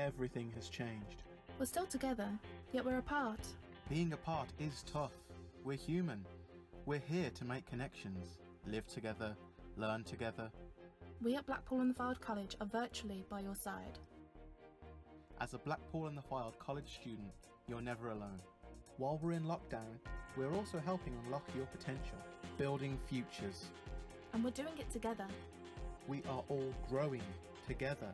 everything has changed. We're still together, yet we're apart. Being apart is tough. We're human. We're here to make connections, live together, learn together. We at Blackpool and the Fylde College are virtually by your side. As a Blackpool and the Fylde College student, you're never alone. While we're in lockdown, we're also helping unlock your potential, building futures. And we're doing it together. We are all growing together.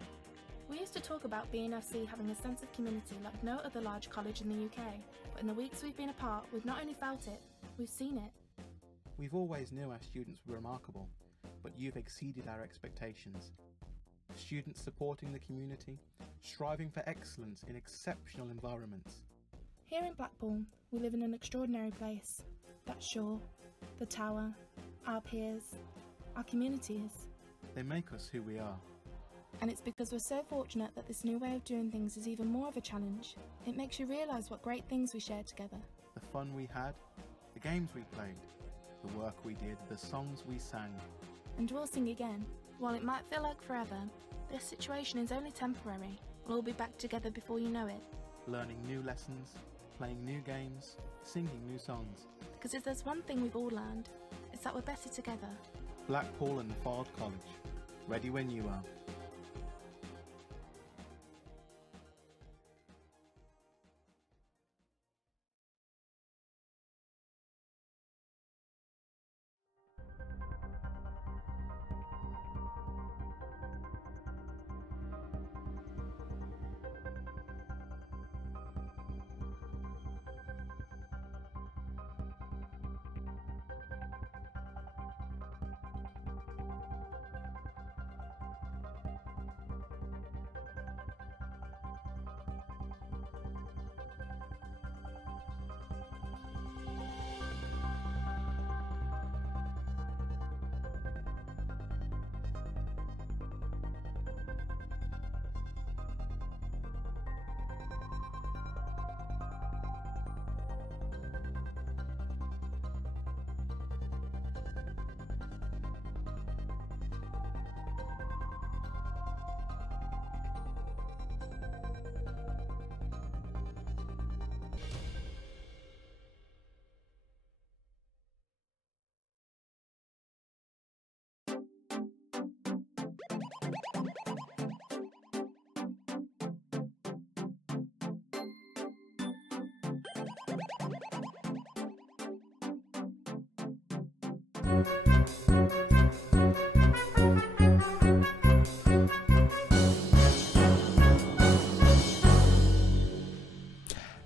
We used to talk about B&FC having a sense of community like no other large college in the UK, but in the weeks we've been apart, we've not only felt it, we've seen it. We've always knew our students were remarkable, but you've exceeded our expectations. Students supporting the community, striving for excellence in exceptional environments. Here in Blackpool, we live in an extraordinary place. That shore, the tower, our peers, our communities. They make us who we are. And it's because we're so fortunate that this new way of doing things is even more of a challenge. It makes you realise what great things we shared together. The fun we had, the games we played, the work we did, the songs we sang. And we'll sing again. While it might feel like forever, this situation is only temporary. We'll all be back together before you know it. Learning new lessons, playing new games, singing new songs. Because if there's one thing we've all learned, it's that we're better together. Blackpool and the Fylde College. Ready when you are.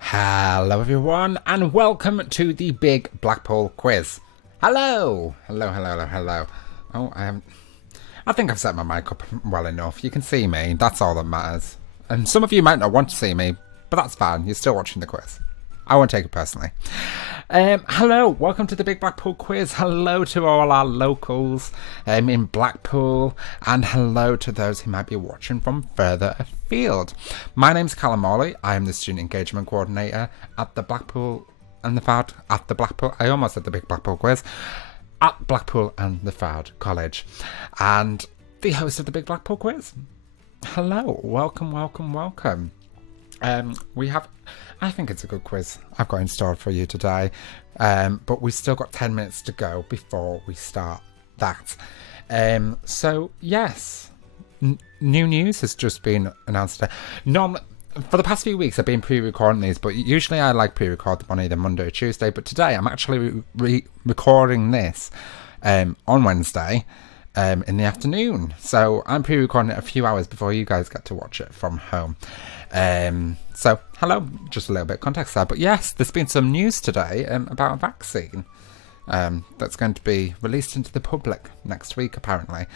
Hello everyone and welcome to the Big Blackpool Quiz. Hello! Hello. Oh, I think I've set my mic up well enough. You can see me, that's all that matters. And some of you might not want to see me, but that's fine, you're still watching the quiz. I won't take it personally. Hello, welcome to the Big Blackpool Quiz. Hello to all our locals in Blackpool, and hello to those who might be watching from further afield. My name's Callum Morley. I am the Student Engagement Coordinator at the Blackpool and the Fylde, I almost said the Big Blackpool Quiz, at Blackpool and the Fylde College, and the host of the Big Blackpool Quiz. Hello, welcome. We have, I think it's a good quiz I've got in store for you today, but we've still got 10 minutes to go before we start that. So yes, new news has just been announced today. For the past few weeks I've been pre-recording these, but usually I like pre-record them on either Monday or Tuesday, but today I'm actually recording this on Wednesday in the afternoon. So I'm pre-recording it a few hours before you guys get to watch it from home. So hello, just a little bit of context there, but yes, there's been some news today about a vaccine that's going to be released into the public next week apparently.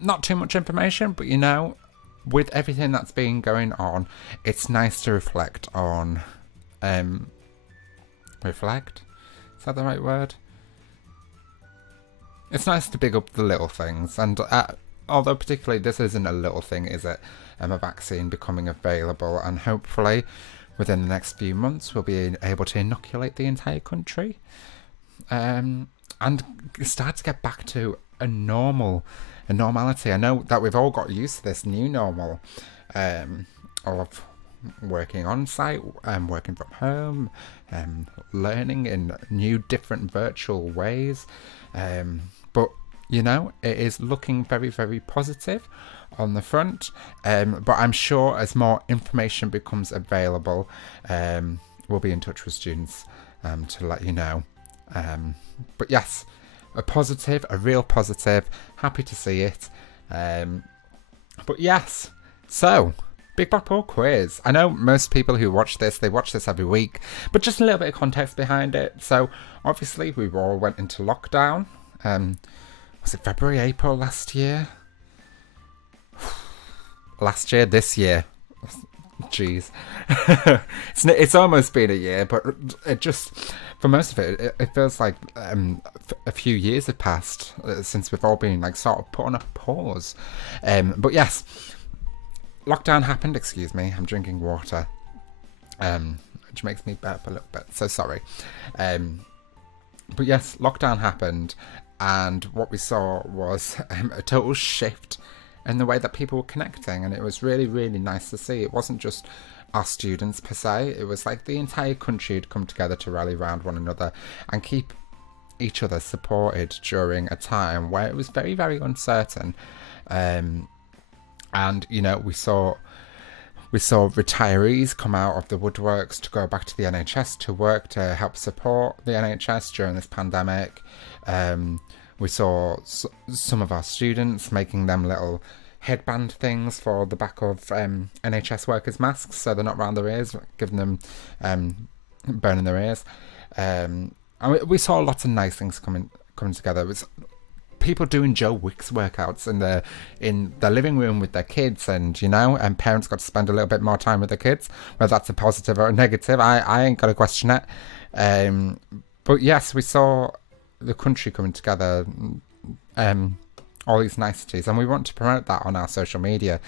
Not too much information, but you know, with everything that's been going on, it's nice to reflect on reflect? Is that the right word? It's nice to big up the little things, and although particularly this isn't a little thing, is it? A vaccine becoming available, and hopefully within the next few months we'll be able to inoculate the entire country and start to get back to a normality. I know that we've all got used to this new normal I love working on site, working from home, learning in new different virtual ways. But you know, it is looking very, very positive on the front. But I'm sure as more information becomes available, we'll be in touch with students to let you know. But yes, a real positive. Happy to see it. But yes, so Big Blackpool Quiz. I know most people who watch this, they watch this every week, but just a little bit of context behind it. So obviously we all went into lockdown. Was it February, April last year? This year. Jeez. It's almost been a year, but it just, for most of it feels like a few years have passed since we've all been like sort of put on a pause. But yes, lockdown happened. Excuse me, I'm drinking water, which makes me burp a little bit, so sorry. But yes, lockdown happened, and what we saw was a total shift in the way that people were connecting, and it was really, really nice to see. It wasn't just our students per se, it was like the entire country had come together to rally around one another and keep each other supported during a time where it was very, very uncertain. And you know, we saw retirees come out of the woodworks to go back to the NHS to work to help support the NHS during this pandemic. We saw some of our students making them little headband things for the back of NHS workers' masks, so they're not round their ears, giving them burning their ears. And we saw lots of nice things coming together. It was people doing Joe Wicks workouts in their living room with their kids, and you know, and parents got to spend a little bit more time with their kids. Whether that's a positive or a negative, I ain't got to question it. But yes, we saw the country coming together, all these niceties, and we want to promote that on our social media.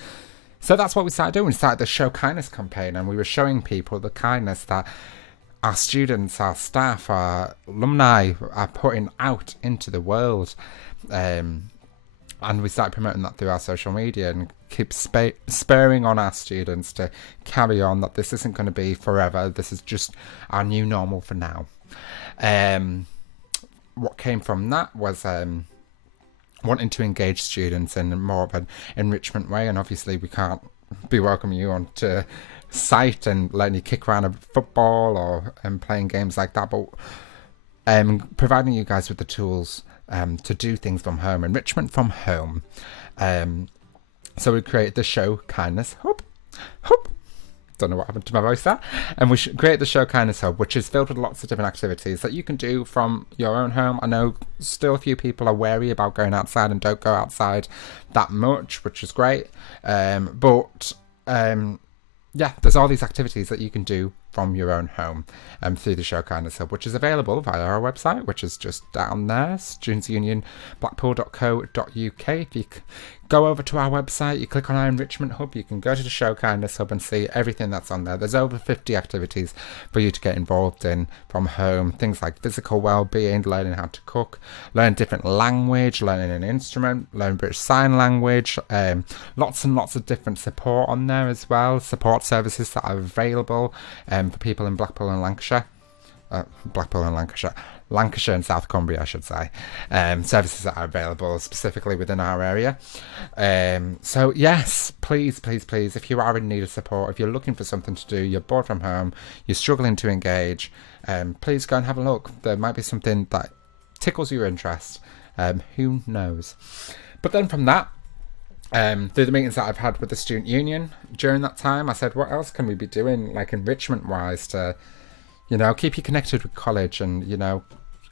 So that's what we started doing. We started the Show Kindness campaign, and we were showing people the kindness that our students, our staff, our alumni are putting out into the world. And we started promoting that through our social media and keep spurring on our students to carry on, that this isn't going to be forever. This is just our new normal for now. What came from that was wanting to engage students in more of an enrichment way, and obviously we can't be welcoming you onto site and letting you kick around a football or playing games like that, but providing you guys with the tools to do things from home, enrichment from home. So we created the Show Kindness Hub. Don't know what happened to my voice there. And we should create the Show Kindness Hub, which is filled with lots of different activities that you can do from your own home. I know still a few people are wary about going outside and don't go outside that much, which is great. But yeah, there's all these activities that you can do from your own home through the Show Kindness Hub, which is available via our website, which is just down there, studentsunionblackpool.co.uk. If you go over to our website, you click on our Enrichment Hub, you can go to the Show Kindness Hub and see everything that's on there. There's over 50 activities for you to get involved in from home. Things like physical well-being, learning how to cook, learn different language, learning an instrument, learn British Sign Language, lots and lots of different support on there as well, support services that are available for people in Blackpool and Lancashire. Lancashire and South Cumbria, I should say. Services that are available specifically within our area. So yes, please, if you are in need of support, if you're looking for something to do, you're bored from home, you're struggling to engage, please go and have a look. There might be something that tickles your interest. Who knows? But then from that, through the meetings that I've had with the student union during that time, I said, what else can we be doing, like enrichment wise, to, you know, keep you connected with college and, you know,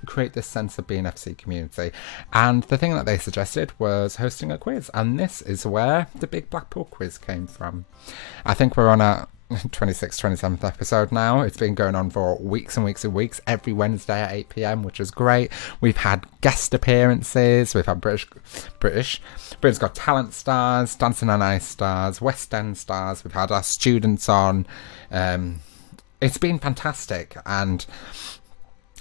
create this sense of B&FC community. And the thing that they suggested was hosting a quiz, and this is where the Big Blackpool Quiz came from. I think we're on our 26th, 27th episode now. It's been going on for weeks and weeks and weeks, every Wednesday at 8 PM, which is great. We've had guest appearances, we've had Britain's Got Talent stars, Dancing on Ice stars, West End stars, we've had our students on. It's been fantastic, and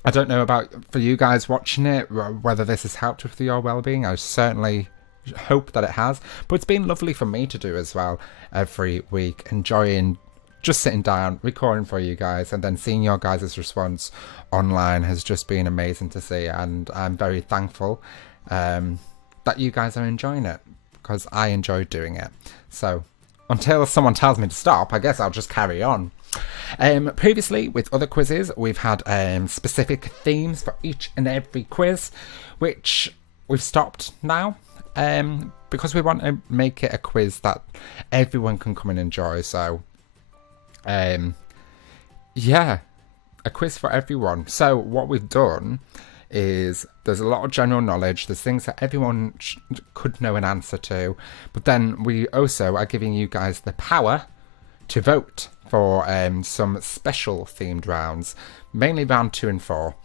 I don't know about for you guys watching it, whether this has helped with your well-being. I certainly hope that it has. But it's been lovely for me to do as well every week, enjoying just sitting down, recording for you guys, and then seeing your guys' response online has just been amazing to see. And I'm very thankful that you guys are enjoying it, because I enjoy doing it. So until someone tells me to stop, I guess I'll just carry on. Previously, with other quizzes, we've had specific themes for each and every quiz, which we've stopped now, because we want to make it a quiz that everyone can come and enjoy. So yeah, a quiz for everyone. So what we've done is there's a lot of general knowledge, there's things that everyone could know an answer to, but then we also are giving you guys the power to vote for some special themed rounds, mainly round 2 and 4.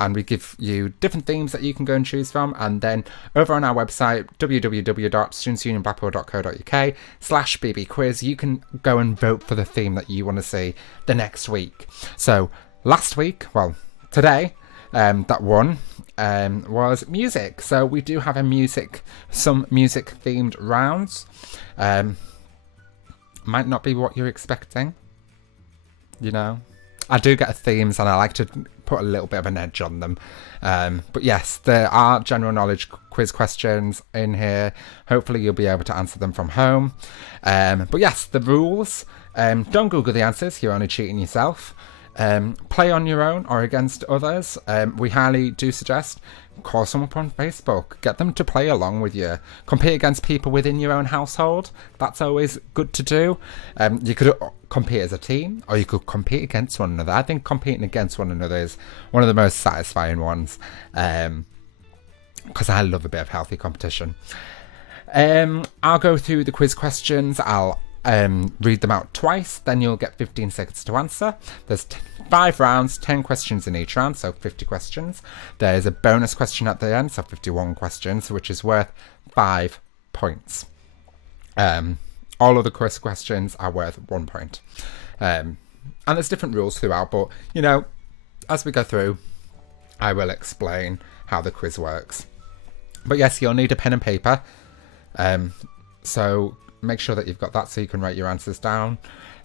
And we give you different themes that you can go and choose from, and then over on our website www.studentsunionblackpool.co.uk/bb quiz, you can go and vote for the theme that you want to see the next week. So last week, well, today, that won was music. So we do have some music themed rounds. Might not be what you're expecting, you know. I do get themes and I like to put a little bit of an edge on them. But yes, there are general knowledge quiz questions in here. Hopefully you'll be able to answer them from home. But yes, the rules. Don't Google the answers, you're only cheating yourself. Play on your own or against others. We highly do suggest call someone up on Facebook, get them to play along with you, compete against people within your own household. That's always good to do. You could compete as a team, or you could compete against one another. I think competing against one another is one of the most satisfying ones, because I love a bit of healthy competition. I'll go through the quiz questions. I'll read them out twice, then you'll get 15 seconds to answer. There's 5 rounds, 10 questions in each round, so 50 questions. There's a bonus question at the end, so 51 questions, which is worth 5 points. All of the quiz questions are worth 1 point. And there's different rules throughout, but, you know, as we go through, I will explain how the quiz works. But yes, you'll need a pen and paper. So make sure that you've got that so you can write your answers down.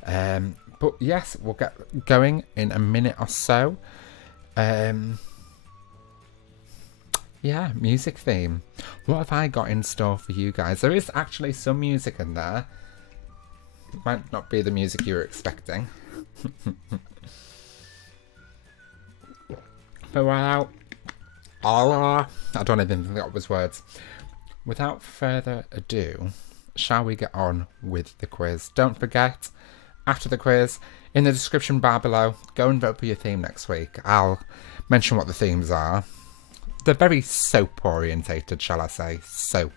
But yes, we'll get going in a minute or so. Yeah, music theme. What have I got in store for you guys? There is actually some music in there. It might not be the music you were expecting. But without... I don't even think that was words. Without further ado, shall we get on with the quiz? Don't forget, after the quiz, in the description bar below, go and vote for your theme next week. I'll mention what the themes are. They're very soap orientated, shall I say. Soap.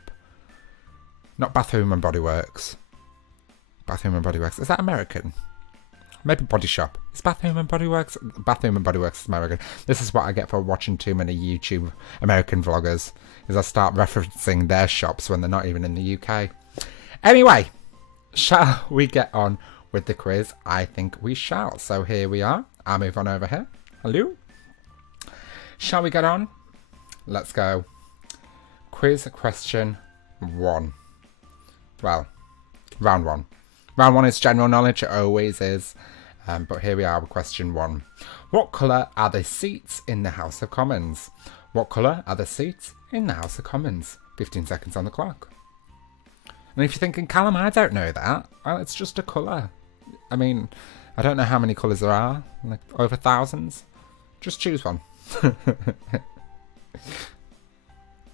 Not Bathroom and Body Works. Bathroom and Body Works. Is that American? Maybe Body Shop. Is Bathroom and Body Works? Bathroom and Body Works is American. This is what I get for watching too many YouTube American vloggers. Is I start referencing their shops when they're not even in the UK. Anyway, shall we get on with the quiz? I think we shall. So here we are. I'll move on over here. Hello. Shall we get on? Let's go. Quiz question 1. Well, round 1. Round 1 is general knowledge. It always is. But here we are with question 1. What colour are the seats in the House of Commons? What colour are the seats in the House of Commons? 15 seconds on the clock. And if you're thinking, Callum, I don't know that. Well, it's just a colour. I mean, I don't know how many colours there are. Like over thousands. Just choose one.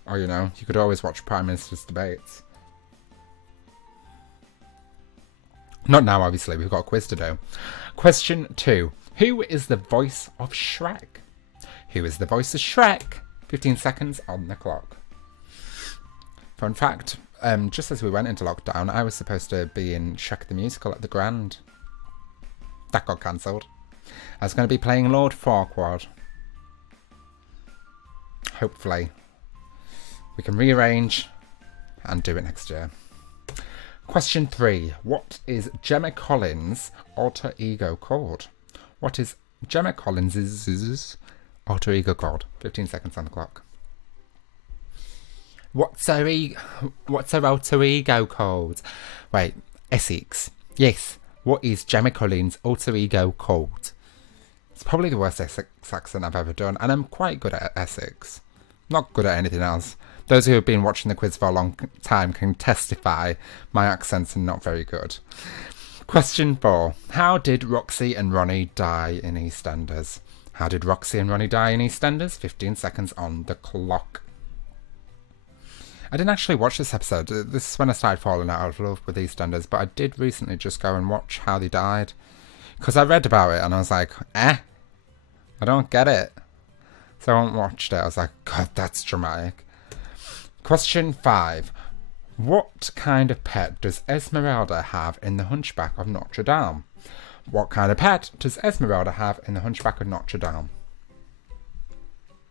Or, you know, you could always watch Prime Minister's debates. Not now, obviously. We've got a quiz to do. Question 2. Who is the voice of Shrek? Who is the voice of Shrek? 15 seconds on the clock. Fun fact, just as we went into lockdown, I was supposed to be in Shrek the Musical at the Grand. That got cancelled. I was going to be playing Lord Farquaad. Hopefully, we can rearrange and do it next year. Question 3. What is Gemma Collins' alter ego called? What is Gemma Collins' alter ego called? 15 seconds on the clock. What's her alter ego called? Wait, Essex. Yes. What is Gemma Collins' alter ego called? It's probably the worst Essex accent I've ever done, and I'm quite good at Essex. Not good at anything else. Those who have been watching the quiz for a long time can testify my accents are not very good. Question 4. How did Roxy and Ronnie die in EastEnders? How did Roxy and Ronnie die in EastEnders? 15 seconds on the clock. I didn't actually watch this episode. This is when I started falling out of love with EastEnders, but I did recently just go and watch how they died. Because I read about it and I was like, I don't get it. So I watched it. I was like, God, that's dramatic. Question 5. What kind of pet does Esmeralda have in The Hunchback of Notre Dame? What kind of pet does Esmeralda have in The Hunchback of Notre Dame?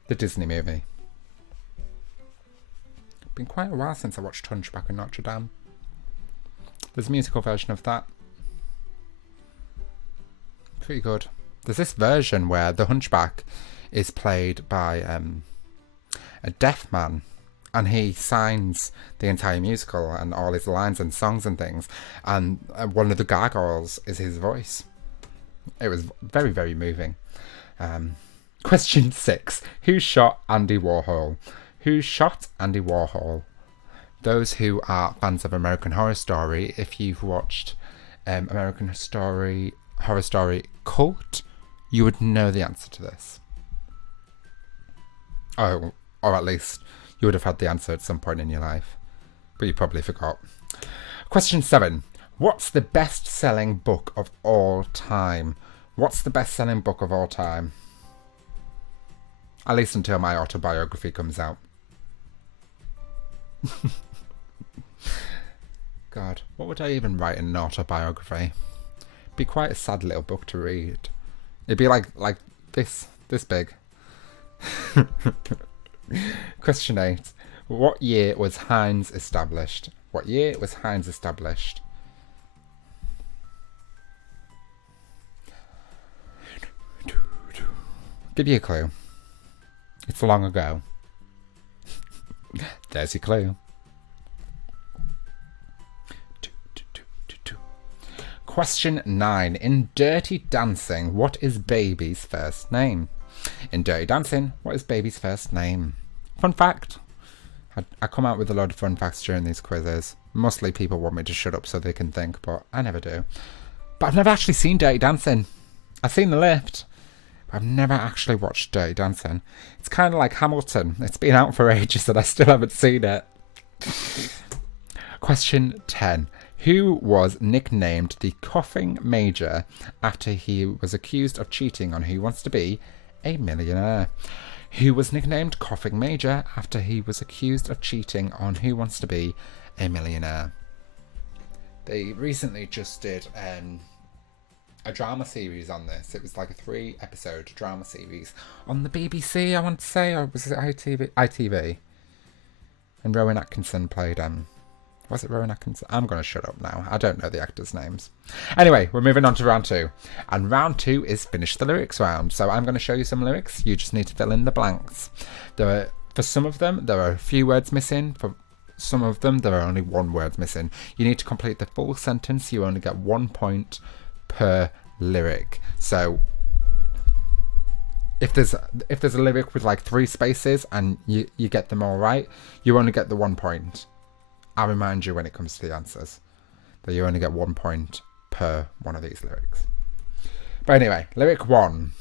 The Disney movie. Been quite a while since I watched Hunchback of Notre Dame. There's a musical version of that. Pretty good. There's this version where the Hunchback is played by a deaf man, and he signs the entire musical and all his lines and songs and things, and one of the gargoyles is his voice. It was very, very moving. Question 6. Who shot Andy Warhol? Who shot Andy Warhol? Those who are fans of American Horror Story, if you've watched American Horror Story Cult, you would know the answer to this. Oh, or at least you would have had the answer at some point in your life, but you probably forgot. Question 7. What's the best-selling book of all time? What's the best-selling book of all time? At least until my autobiography comes out. God, what would I even write in an autobiography? It'd be quite a sad little book to read. It'd be like this big. Question 8. What year was Heinz established? What year was Heinz established? Give you a clue. It's long ago. There's your clue. Question 9. In Dirty Dancing, what is Baby's first name? In Dirty Dancing, what is Baby's first name? Fun fact. I come out with a load of fun facts during these quizzes. Mostly people want me to shut up so they can think, but I never do. But I've never actually seen Dirty Dancing. I've seen The Lift, but I've never actually watched Dirty Dancing. It's kind of like Hamilton. It's been out for ages and I still haven't seen it. Question 10. Who was nicknamed the Coughing Major after he was accused of cheating on Who Wants to Be a Millionaire? Who was nicknamed Coughing Major after he was accused of cheating on Who Wants to Be a Millionaire? They recently just did a drama series on this. It was like a 3-episode drama series on the BBC, I want to say, or was it ITV? And Rowan Atkinson played was it Rowan Atkinson? I'm going to shut up now. I don't know the actors' names. Anyway, we're moving on to round 2. And round 2 is Finish the Lyrics round. So I'm going to show you some lyrics. You just need to fill in the blanks. For some of them, there are a few words missing. For some of them, there are only 1 word missing. You need to complete the full sentence. You only get 1 point per lyric. So if there's a lyric with like 3 spaces and you get them all right, you only get the 1 point. I'll remind you when it comes to the answers that you only get 1 point per one of these lyrics. But anyway, lyric 1.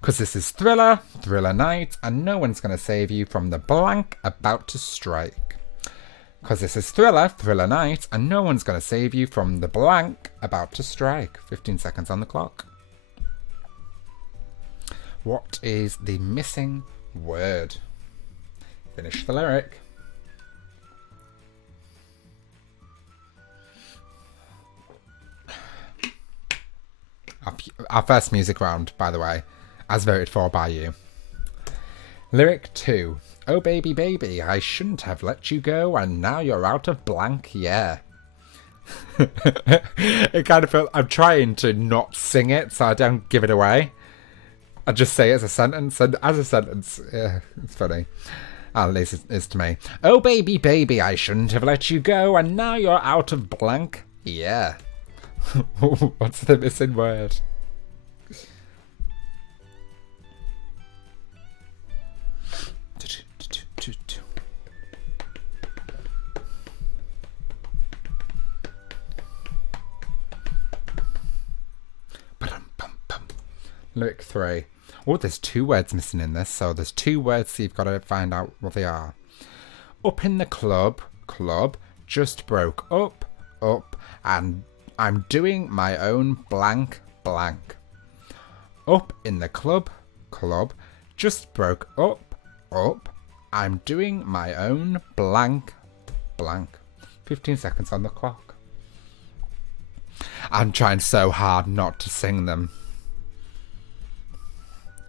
Because this is Thriller, Thriller Night, and no one's going to save you from the blank about to strike. Because this is Thriller, Thriller Night, and no one's going to save you from the blank about to strike. 15 seconds on the clock. What is the missing word? Finish the lyric. Our first music round, by the way, as voted for by you. Lyric 2. Oh baby, baby, I shouldn't have let you go, and now you're out of blank, yeah. It kind of feels... I'm trying to not sing it so I don't give it away. I just say it as a sentence, and as a sentence, yeah, it's funny. At least it's to me. Oh, baby, baby, I shouldn't have let you go, and now you're out of blank. Yeah. What's the missing word? Lyric 3. Oh, there's 2 words missing in this, so there's 2 words, so you've got to find out what they are. Up in the club, just broke up, and I'm doing my own blank, blank. Up in the club, just broke up, I'm doing my own blank, blank. 15 seconds on the clock. I'm trying so hard not to sing them.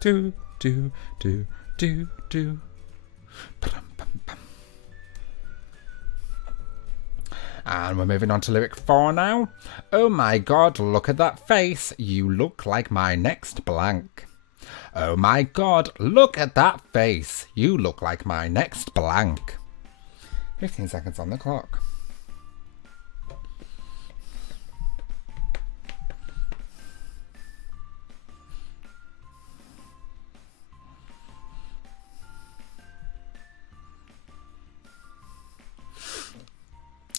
Do, do, do, do, do. And we're moving on to lyric 4 now. Oh my god, look at that face. You look like my next blank. Oh my god, look at that face. You look like my next blank. 15 seconds on the clock.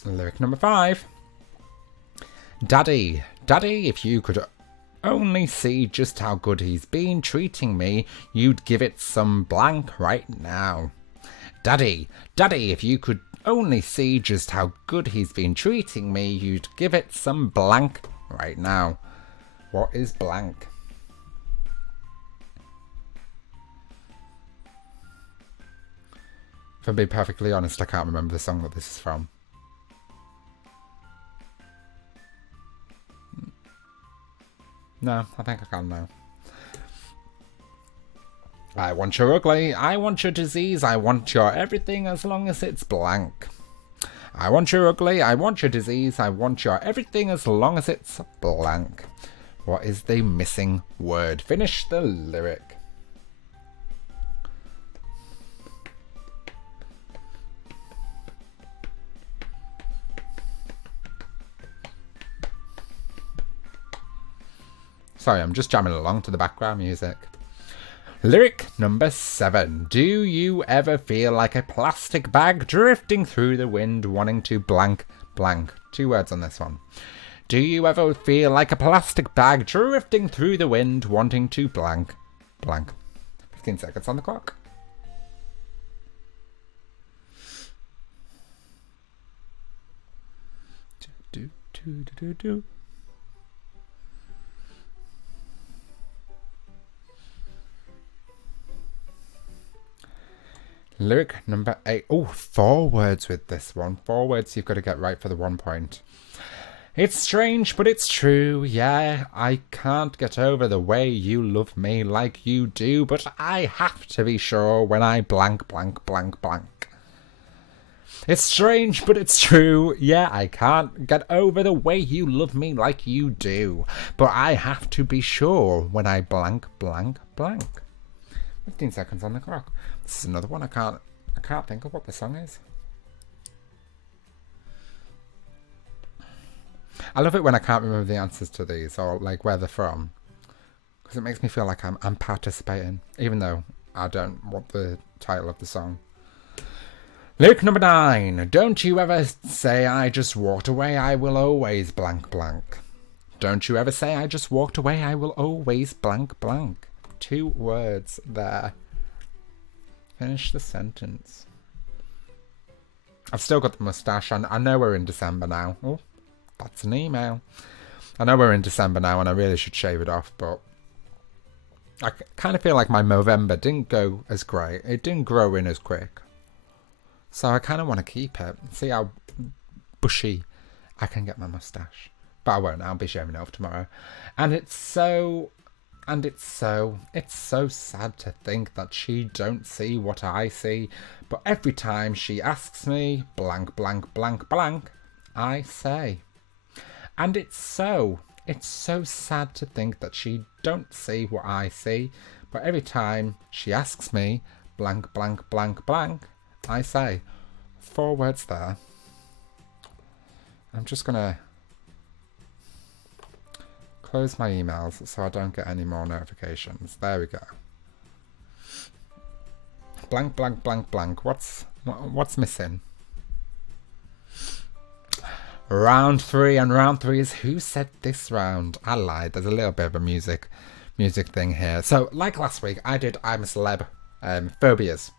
Lyric number 5. Daddy, Daddy, if you could only see just how good he's been treating me, you'd give it some blank right now. Daddy, Daddy, if you could only see just how good he's been treating me, you'd give it some blank right now. What is blank? If I'm being perfectly honest, I can't remember the song that this is from. No, I think I can now. I want your ugly, I want your disease, I want your everything as long as it's blank. I want your ugly, I want your disease, I want your everything as long as it's blank. What is the missing word? Finish the lyric. Sorry, I'm just jamming along to the background music. Lyric number 7. Do you ever feel like a plastic bag drifting through the wind wanting to blank, blank? 2 words on this one. Do you ever feel like a plastic bag drifting through the wind wanting to blank, blank? 15 seconds on the clock. Do, do, do, do, do. Lyric number 8. Oh, 4 words with this one. 4 words you've got to get right for the 1 point. It's strange, but it's true. Yeah, I can't get over the way you love me like you do, but I have to be sure when I blank, blank, blank, blank. It's strange, but it's true. Yeah, I can't get over the way you love me like you do, but I have to be sure when I blank, blank, blank. 15 seconds on the clock. This is another one I can't think of what the song is. I love it when I can't remember the answers to these or like where they're from, because it makes me feel like I'm participating, even though I don't want the title of the song. Lyric number 9. Don't you ever say I just walked away, I will always blank blank. Don't you ever say I just walked away, I will always blank blank. 2 words there. Finish the sentence. I've still got the moustache on. I know we're in December now. Oh, that's an email. I know we're in December now and I really should shave it off, but I kind of feel like my Movember didn't go as great. It didn't grow in as quick. So I kind of want to keep it. See how bushy I can get my moustache. But I won't. I'll be shaving it off tomorrow. And it's so sad to think that she don't see what I see, but every time she asks me blank blank blank blank, I say. And it's so sad to think that she don't see what I see, but every time she asks me blank blank blank blank, I say. 4 words there. I'm just going to close my emails so I don't get any more notifications. There we go. Blank, blank, blank, blank. What's missing? Round 3, and round 3 is Who Said This Round? I lied. There's a little bit of a music thing here. So, like last week, I did I'm a Celeb phobias.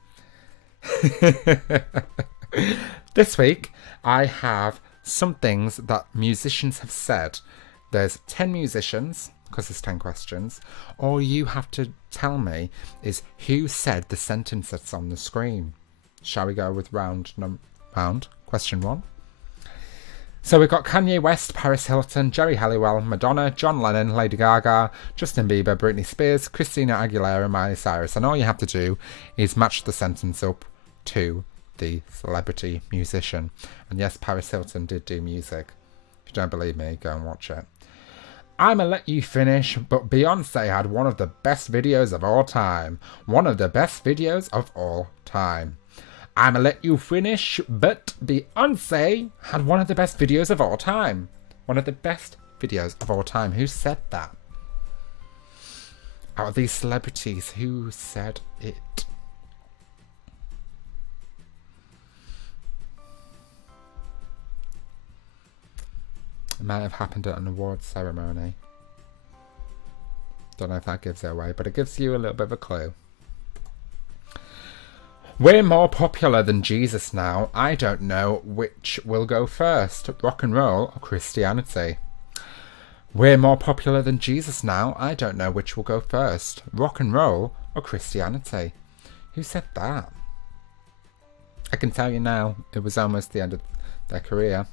This week, I have some things that musicians have said. There's 10 musicians, because there's 10 questions. All you have to tell me is who said the sentence that's on the screen. Shall we go with round question 1? So we've got Kanye West, Paris Hilton, Jerry Halliwell, Madonna, John Lennon, Lady Gaga, Justin Bieber, Britney Spears, Christina Aguilera, Miley Cyrus. And all you have to do is match the sentence up to the celebrity musician. And yes, Paris Hilton did do music. If you don't believe me, go and watch it. I'ma let you finish, but Beyonce had one of the best videos of all time. One of the best videos of all time. I'ma let you finish, but Beyonce had one of the best videos of all time. One of the best videos of all time. Who said that? Out of these celebrities, who said it? It might have happened at an awards ceremony. Don't know if that gives it away, but it gives you a little bit of a clue. We're more popular than Jesus now. I don't know which will go first. Rock and roll or Christianity? We're more popular than Jesus now. I don't know which will go first. Rock and roll or Christianity? Who said that? I can tell you now, it was almost the end of their career.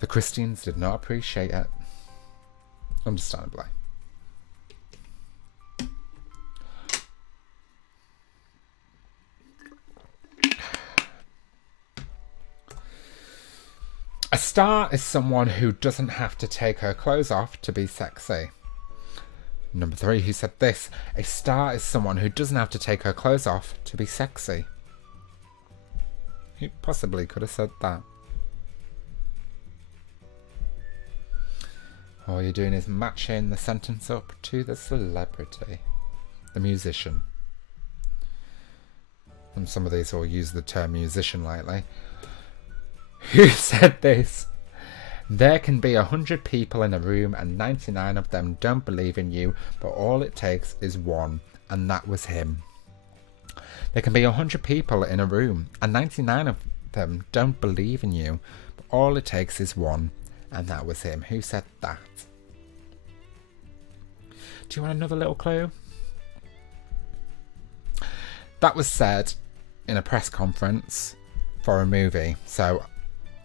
The Christians did not appreciate it. Understandably. A star is someone who doesn't have to take her clothes off to be sexy. Number 3, who said this? A star is someone who doesn't have to take her clothes off to be sexy. Who possibly could have said that? All you're doing is matching the sentence up to the celebrity, the musician. And some of these will use the term musician lightly. Who said this? There can be 100 people in a room and 99 of them don't believe in you, but all it takes is one, and that was him. There can be 100 people in a room and 99 of them don't believe in you, but all it takes is one, and that was him. Who said that? Do you want another little clue? That was said in a press conference for a movie. So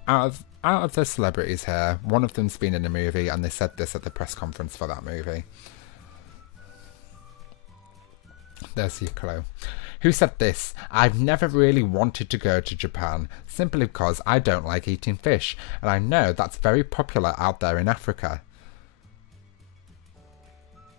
out of the celebrities here, one of them's been in a movie and they said this at the press conference for that movie. There's your clue. Who said this? I've never really wanted to go to Japan simply because I don't like eating fish, and I know that's very popular out there in Africa.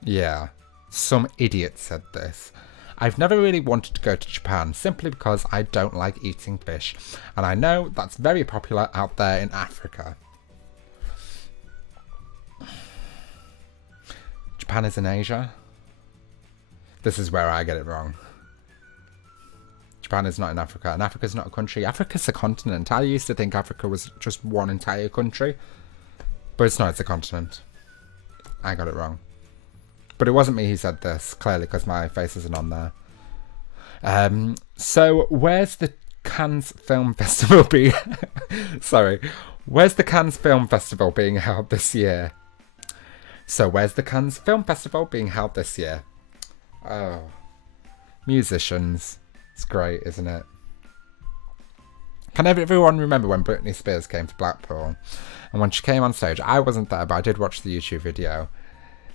Yeah, some idiot said this. I've never really wanted to go to Japan simply because I don't like eating fish, and I know that's very popular out there in Africa. Japan is in Asia. This is where I get it wrong. Japan is not in Africa, and Africa's not a country. Africa's a continent. I used to think Africa was just one entire country, but it's not, it's a continent. I got it wrong. But it wasn't me who said this, clearly, because my face isn't on there. So, where's the Cannes Film Festival being... Sorry. Where's the Cannes Film Festival being held this year? So, where's the Cannes Film Festival being held this year? Oh. Musicians. It's great, isn't it? Can everyone remember when Britney Spears came to Blackpool? And when she came on stage, I wasn't there, but I did watch the YouTube video.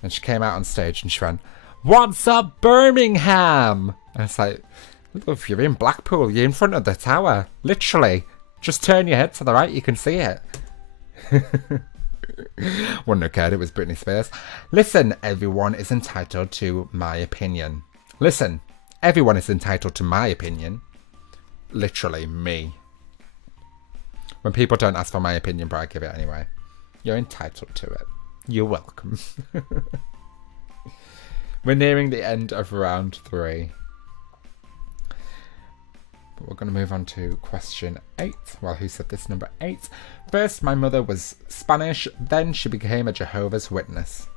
And she came out on stage and she went, "What's up, Birmingham?" And it's like, look, you're in Blackpool, you're in front of the tower. Literally. Just turn your head to the right, you can see it. Wouldn't have cared, it was Britney Spears. Listen, everyone is entitled to my opinion. Listen, Everyone is entitled to my opinion. Literally me. When people don't ask for my opinion, but I give it anyway. You're entitled to it. You're welcome. We're nearing the end of round 3. But we're going to move on to question 8. Well, who said this? Number 8. First, my mother was Spanish, then she became a Jehovah's Witness.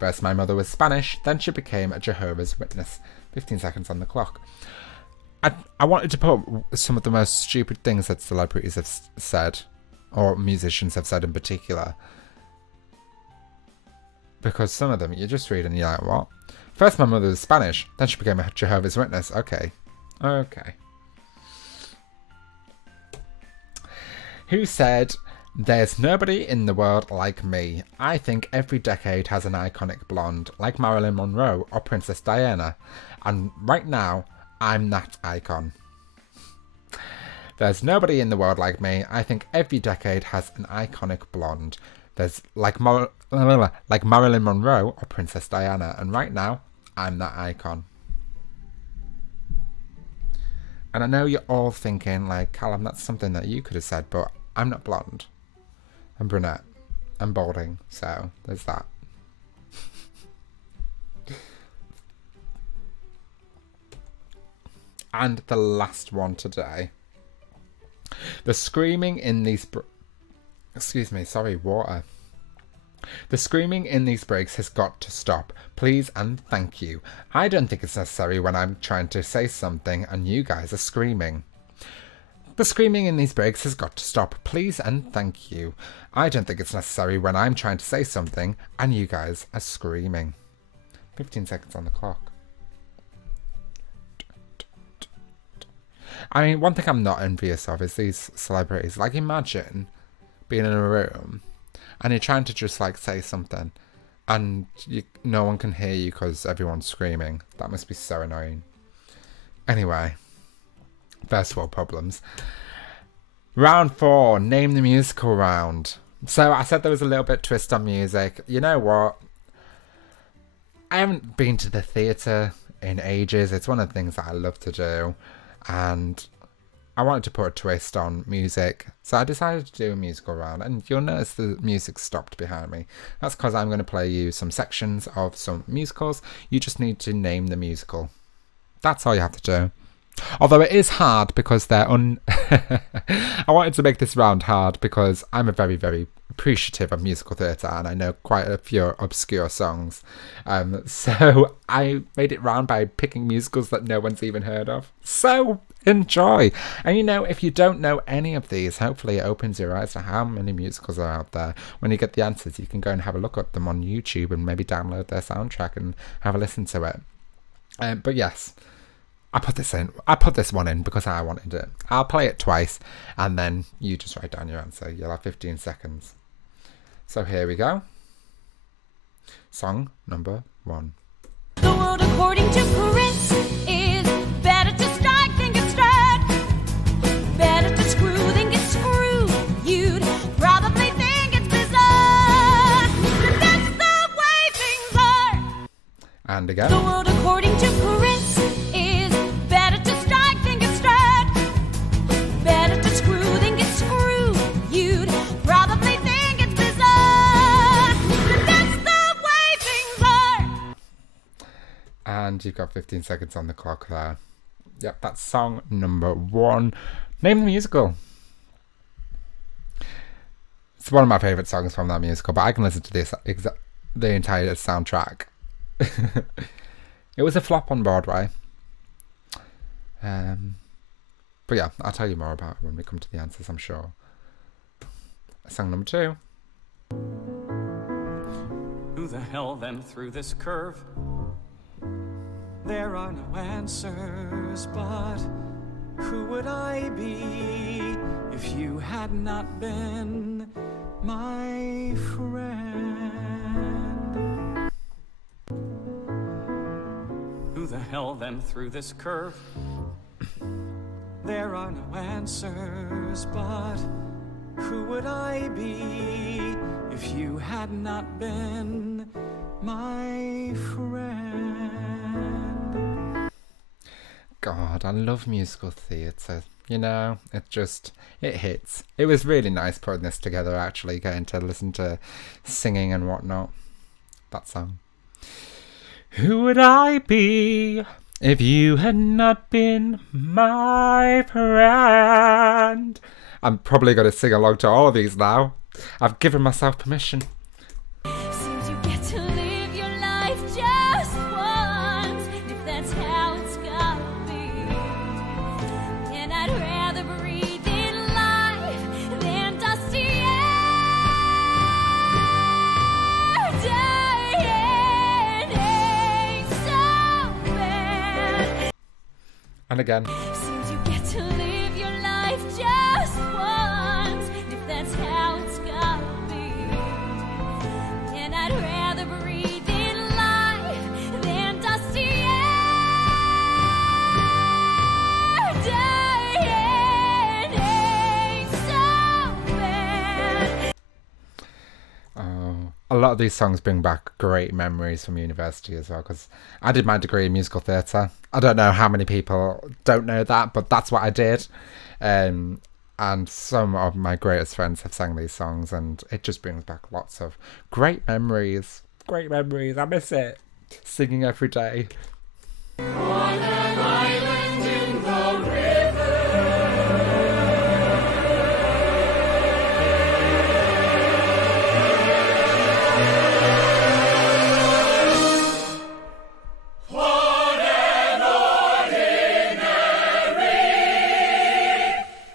First, my mother was Spanish, then she became a Jehovah's Witness. 15 seconds on the clock. I wanted to put some of the most stupid things that celebrities have said, or musicians have said in particular. Because some of them, you just read and you're like, what? First, my mother was Spanish, then she became a Jehovah's Witness. Okay. Okay. Who said, there's nobody in the world like me. I think every decade has an iconic blonde, like Marilyn Monroe or Princess Diana. And right now, I'm that icon. There's nobody in the world like me. I think every decade has an iconic blonde. There's like Marilyn Monroe or Princess Diana. And right now, I'm that icon. And I know you're all thinking, like, Callum, that's something that you could have said, but I'm not blonde. I'm brunette. I'm balding. So, there's that. And the last one today. The screaming in these... Excuse me, sorry, water. The screaming in these breaks has got to stop. Please and thank you. I don't think it's necessary when I'm trying to say something and you guys are screaming. The screaming in these breaks has got to stop. Please and thank you. I don't think it's necessary when I'm trying to say something and you guys are screaming. 15 seconds on the clock. I mean, one thing I'm not envious of is these celebrities. Like, imagine being in a room and you're trying to just, like, say something and no one can hear you because everyone's screaming. That must be so annoying. Anyway, first world problems. Round 4, name the musical round. So I said there was a little bit twist on music. You know what? I haven't been to the theatre in ages. It's one of the things that I love to do. And I wanted to put a twist on music, so I decided to do a musical round, and you'll notice the music stopped behind me. That's because I'm going to play you some sections of some musicals. You just need to name the musical. That's all you have to do. Although it is hard because they're I wanted to make this round hard because I'm a very, very appreciative of musical theatre and I know quite a few obscure songs. So I made it round by picking musicals that no one's even heard of. So enjoy. And you know, if you don't know any of these, hopefully it opens your eyes to how many musicals are out there. When you get the answers, you can go and have a look at them on YouTube and maybe download their soundtrack and have a listen to it. But yes, I put this one in because I wanted it. I'll play it twice and then you just write down your answer. You'll have 15 seconds. So here we go. Song number 1. The world according to Chris is better to strike than get struck. Better to screw than get screwed. You'd probably think it's bizarre. But that's the way things are. And again. The world according to Chris is better to strike than get struck. Better to screw than get screwed. You'd probably think it's bizarre. But that's the way things are. And you've got 15 seconds on the clock there. Yep, that's song number 1. Name the musical. It's one of my favourite songs from that musical, but I can listen to this the entire soundtrack. It was a flop on Broadway. But yeah, I'll tell you more about it when we come to the answers, I'm sure. Song number 2. Who the hell then threw this curve? There are no answers, but who would I be if you had not been my friend? Who the hell then threw this curve? There are no answers, but who would I be if you had not been my friend? God, I love musical theatre. You know, it hits. It was really nice putting this together, actually, getting to listen to singing and whatnot. That song. Who would I be if you had not been my friend? I'm probably going to sing along to all of these now. I've given myself permission. Seems you get to live your life just once, if that's how it's gotta be. And I'd rather breathe in life than dusty air. Dying ain't so bad. And again. Seems you get to live your life just once, if that's how it's gotta be. And I'd rather breathe in life than dusty air. Dying ain't so bad. Oh, a lot of these songs bring back great memories from university as well, because I did my degree in musical theatre. I don't know how many people don't know that, but that's what I did. And some of my greatest friends have sang these songs, and it just brings back lots of great memories. Great memories. I miss it. Singing every day. On an island in the river. What an ordinary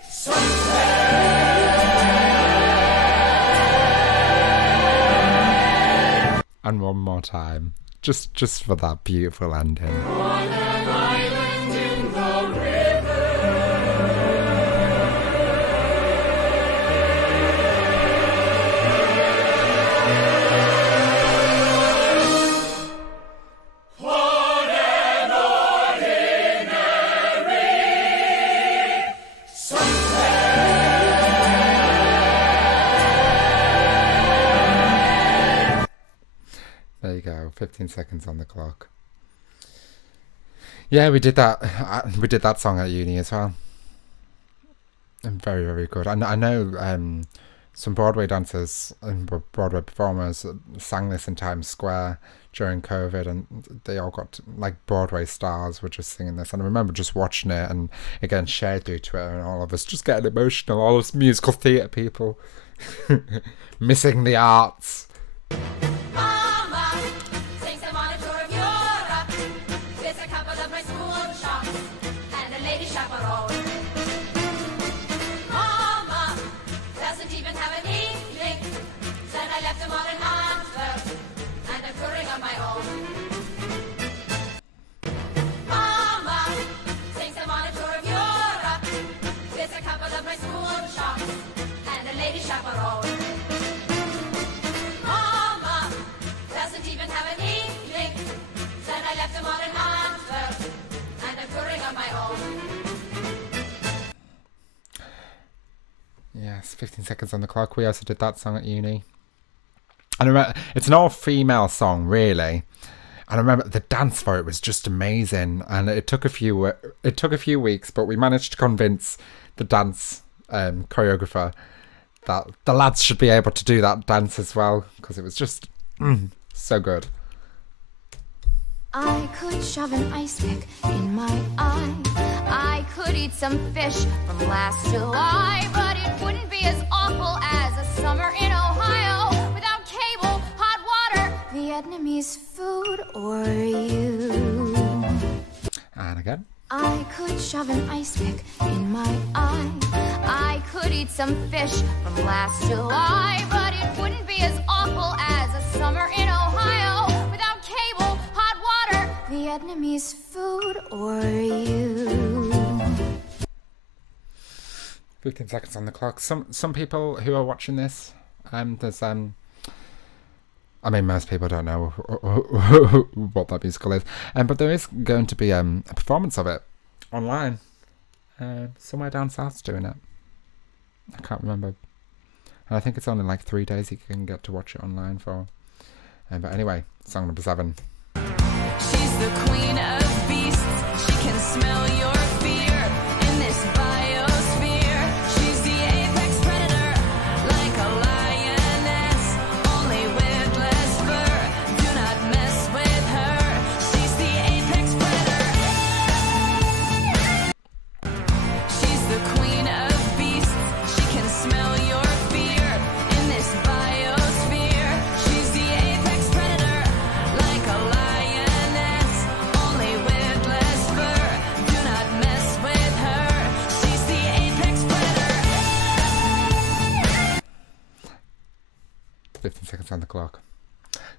sunset. And one more time. Just for that beautiful ending. On an island in the river. What an ordinary sunset. There you go, 15 seconds on the clock. Yeah, we did that. We did that song at uni as well. And very, very good. I know some Broadway dancers and Broadway performers sang this in Times Square during COVID, and they all got, like, Broadway stars were just singing this. And I remember just watching it and, again, shared through Twitter, and all of us just getting emotional, all us musical theatre people. Missing the arts. Yes, 15 seconds on the clock. We also did that song at uni. And I remember, it's an all-female song, really. And I remember the dance for it was just amazing. And it took a few weeks, but we managed to convince the dance choreographer that the lads should be able to do that dance as well, because it was just so good. I could shove an ice pick in my eye. I could eat some fish from last July, but it wouldn't be as awful as a summer in Ohio without cable, hot water, Vietnamese food, or you. And again. I could shove an ice pick in my eye. I could eat some fish from last July, but it wouldn't be as awful as a summer in Ohio without cable, hot water, Vietnamese food, or you. 15 seconds on the clock. Some people who are watching this, there's I mean, most people don't know what that musical is, but there is going to be a performance of it online, somewhere down south's doing it. I can't remember, and I think it's only like 3 days you can get to watch it online for. But anyway, song number 7. She's the queen of beasts. She can smell your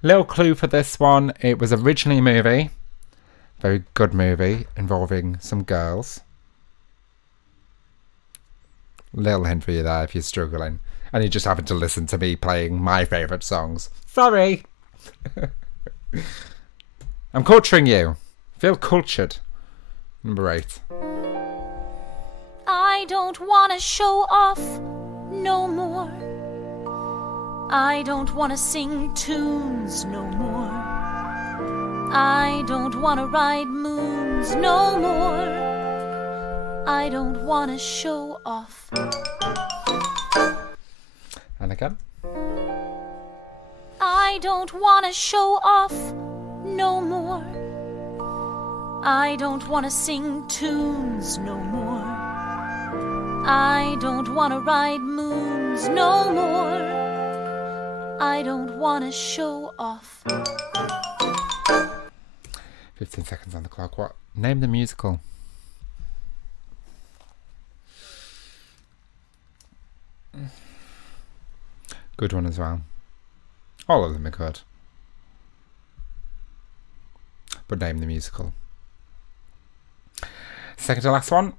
Little clue for this one. It was originally a movie. Very good movie involving some girls. Little hint for you there if you're struggling. And you just happen to listen to me playing my favourite songs. Sorry! I'm culturing you. Feel cultured. Number 8. I don't wanna show off no more. I don't wanna sing tunes no more. I don't wanna ride moons no more. I don't wanna show off. And again. I don't wanna show off no more. I don't wanna sing tunes no more. I don't wanna ride moons no more. I don't wanna show off. 15 seconds on the clock. What? Name the musical. Good one as well. All of them are good. But name the musical. Second to last one.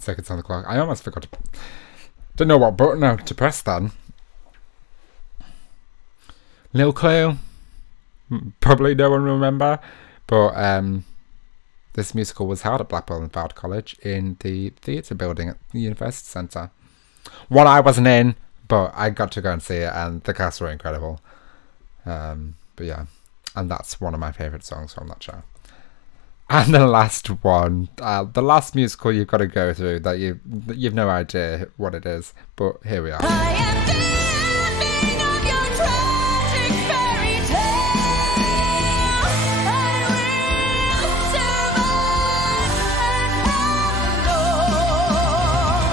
Seconds on the clock. I almost forgot to... Don't know what button to press then. Little clue. Probably no one will remember. But this musical was held at Blackpool College in the theatre building at the University Centre. One I wasn't in, but I got to go and see it, and the cast were incredible. But yeah, and that's one of my favourite songs from that show. And the last one, the last musical you've got to go through that you've no idea what it is, but here we are. I am dreaming of your tragic fairy tale. I will survive and hold on.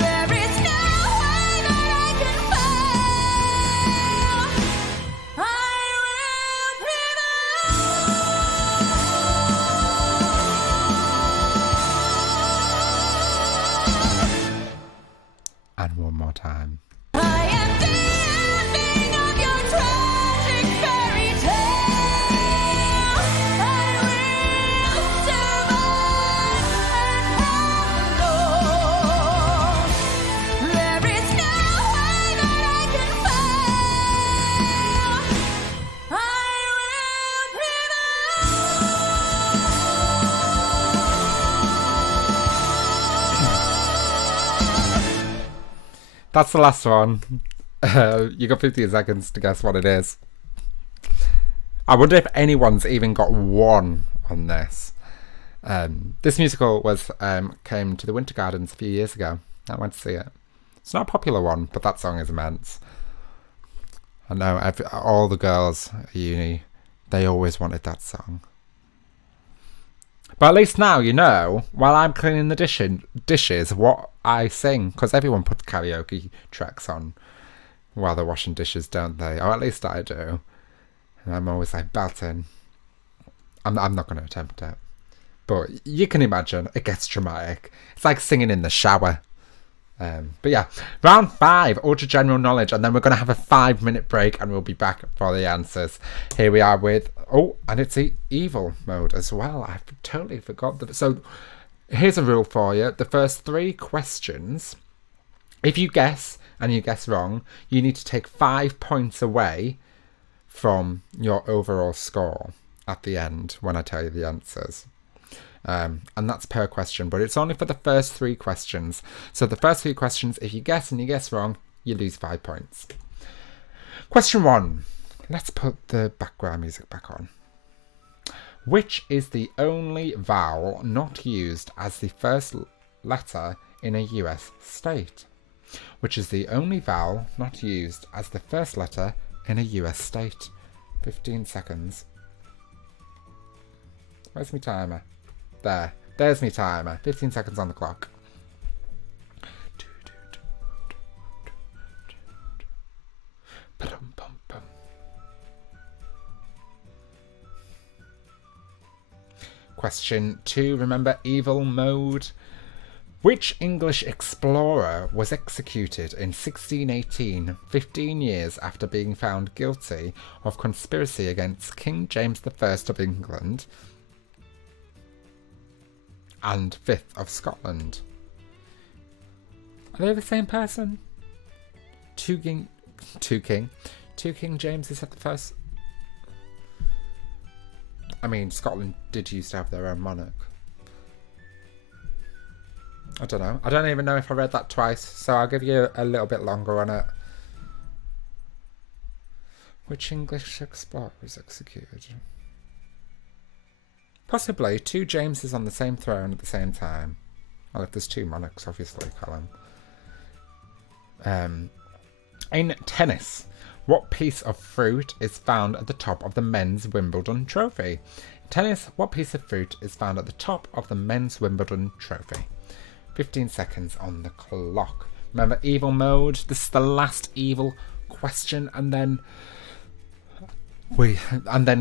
There is no way that I can fail. I will prevail. And one more time. I am dreaming of your tragic fairy tale. I will survive and hold on. There is no way that I can fail. I will prevail. That's the last one. You got 15 seconds to guess what it is. I wonder if anyone's even got one on this. This musical was came to the Winter Gardens a few years ago. I went to see it. It's not a popular one, but that song is immense. I know all the girls at uni, they always wanted that song. But at least now you know, while I'm cleaning the dishes, what I sing. Because everyone puts karaoke tracks on while they're washing dishes, don't they? Or at least I do. And I'm always like belting. I'm not going to attempt it. But you can imagine, it gets dramatic. It's like singing in the shower. But yeah, round 5, ultra general knowledge, and then we're going to have a 5-minute break and we'll be back for the answers. Here we are with, oh, and it's the evil mode as well. I totally forgot that. So here's a rule for you. The first 3 questions, if you guess and you guess wrong, you need to take 5 points away from your overall score at the end when I tell you the answers. And that's per question, but it's only for the first 3 questions. So the first 3 questions, if you guess and you guess wrong, you lose 5 points. Question 1. Let's put the background music back on. Which is the only vowel not used as the first letter in a US state? Which is the only vowel not used as the first letter in a US state? 15 seconds. Where's my timer? There's my timer. 15 seconds on the clock. Question 2. Remember evil mode. Which English explorer was executed in 1618, 15 years after being found guilty of conspiracy against King James I of England and 5th of Scotland? Are they the same person? Two King James is at the first. I mean, Scotland did used to have their own monarch. I don't know. I don't even know if I read that twice, so I'll give you a little bit longer on it. Which English explorer was executed? Possibly 2 Jameses on the same throne at the same time. Well, if there's 2 monarchs, obviously, Colin. In tennis, what piece of fruit is found at the top of the men's Wimbledon trophy? Tennis, what piece of fruit is found at the top of the men's Wimbledon trophy? 15 seconds on the clock. Remember evil mode. This is the last evil question, and then you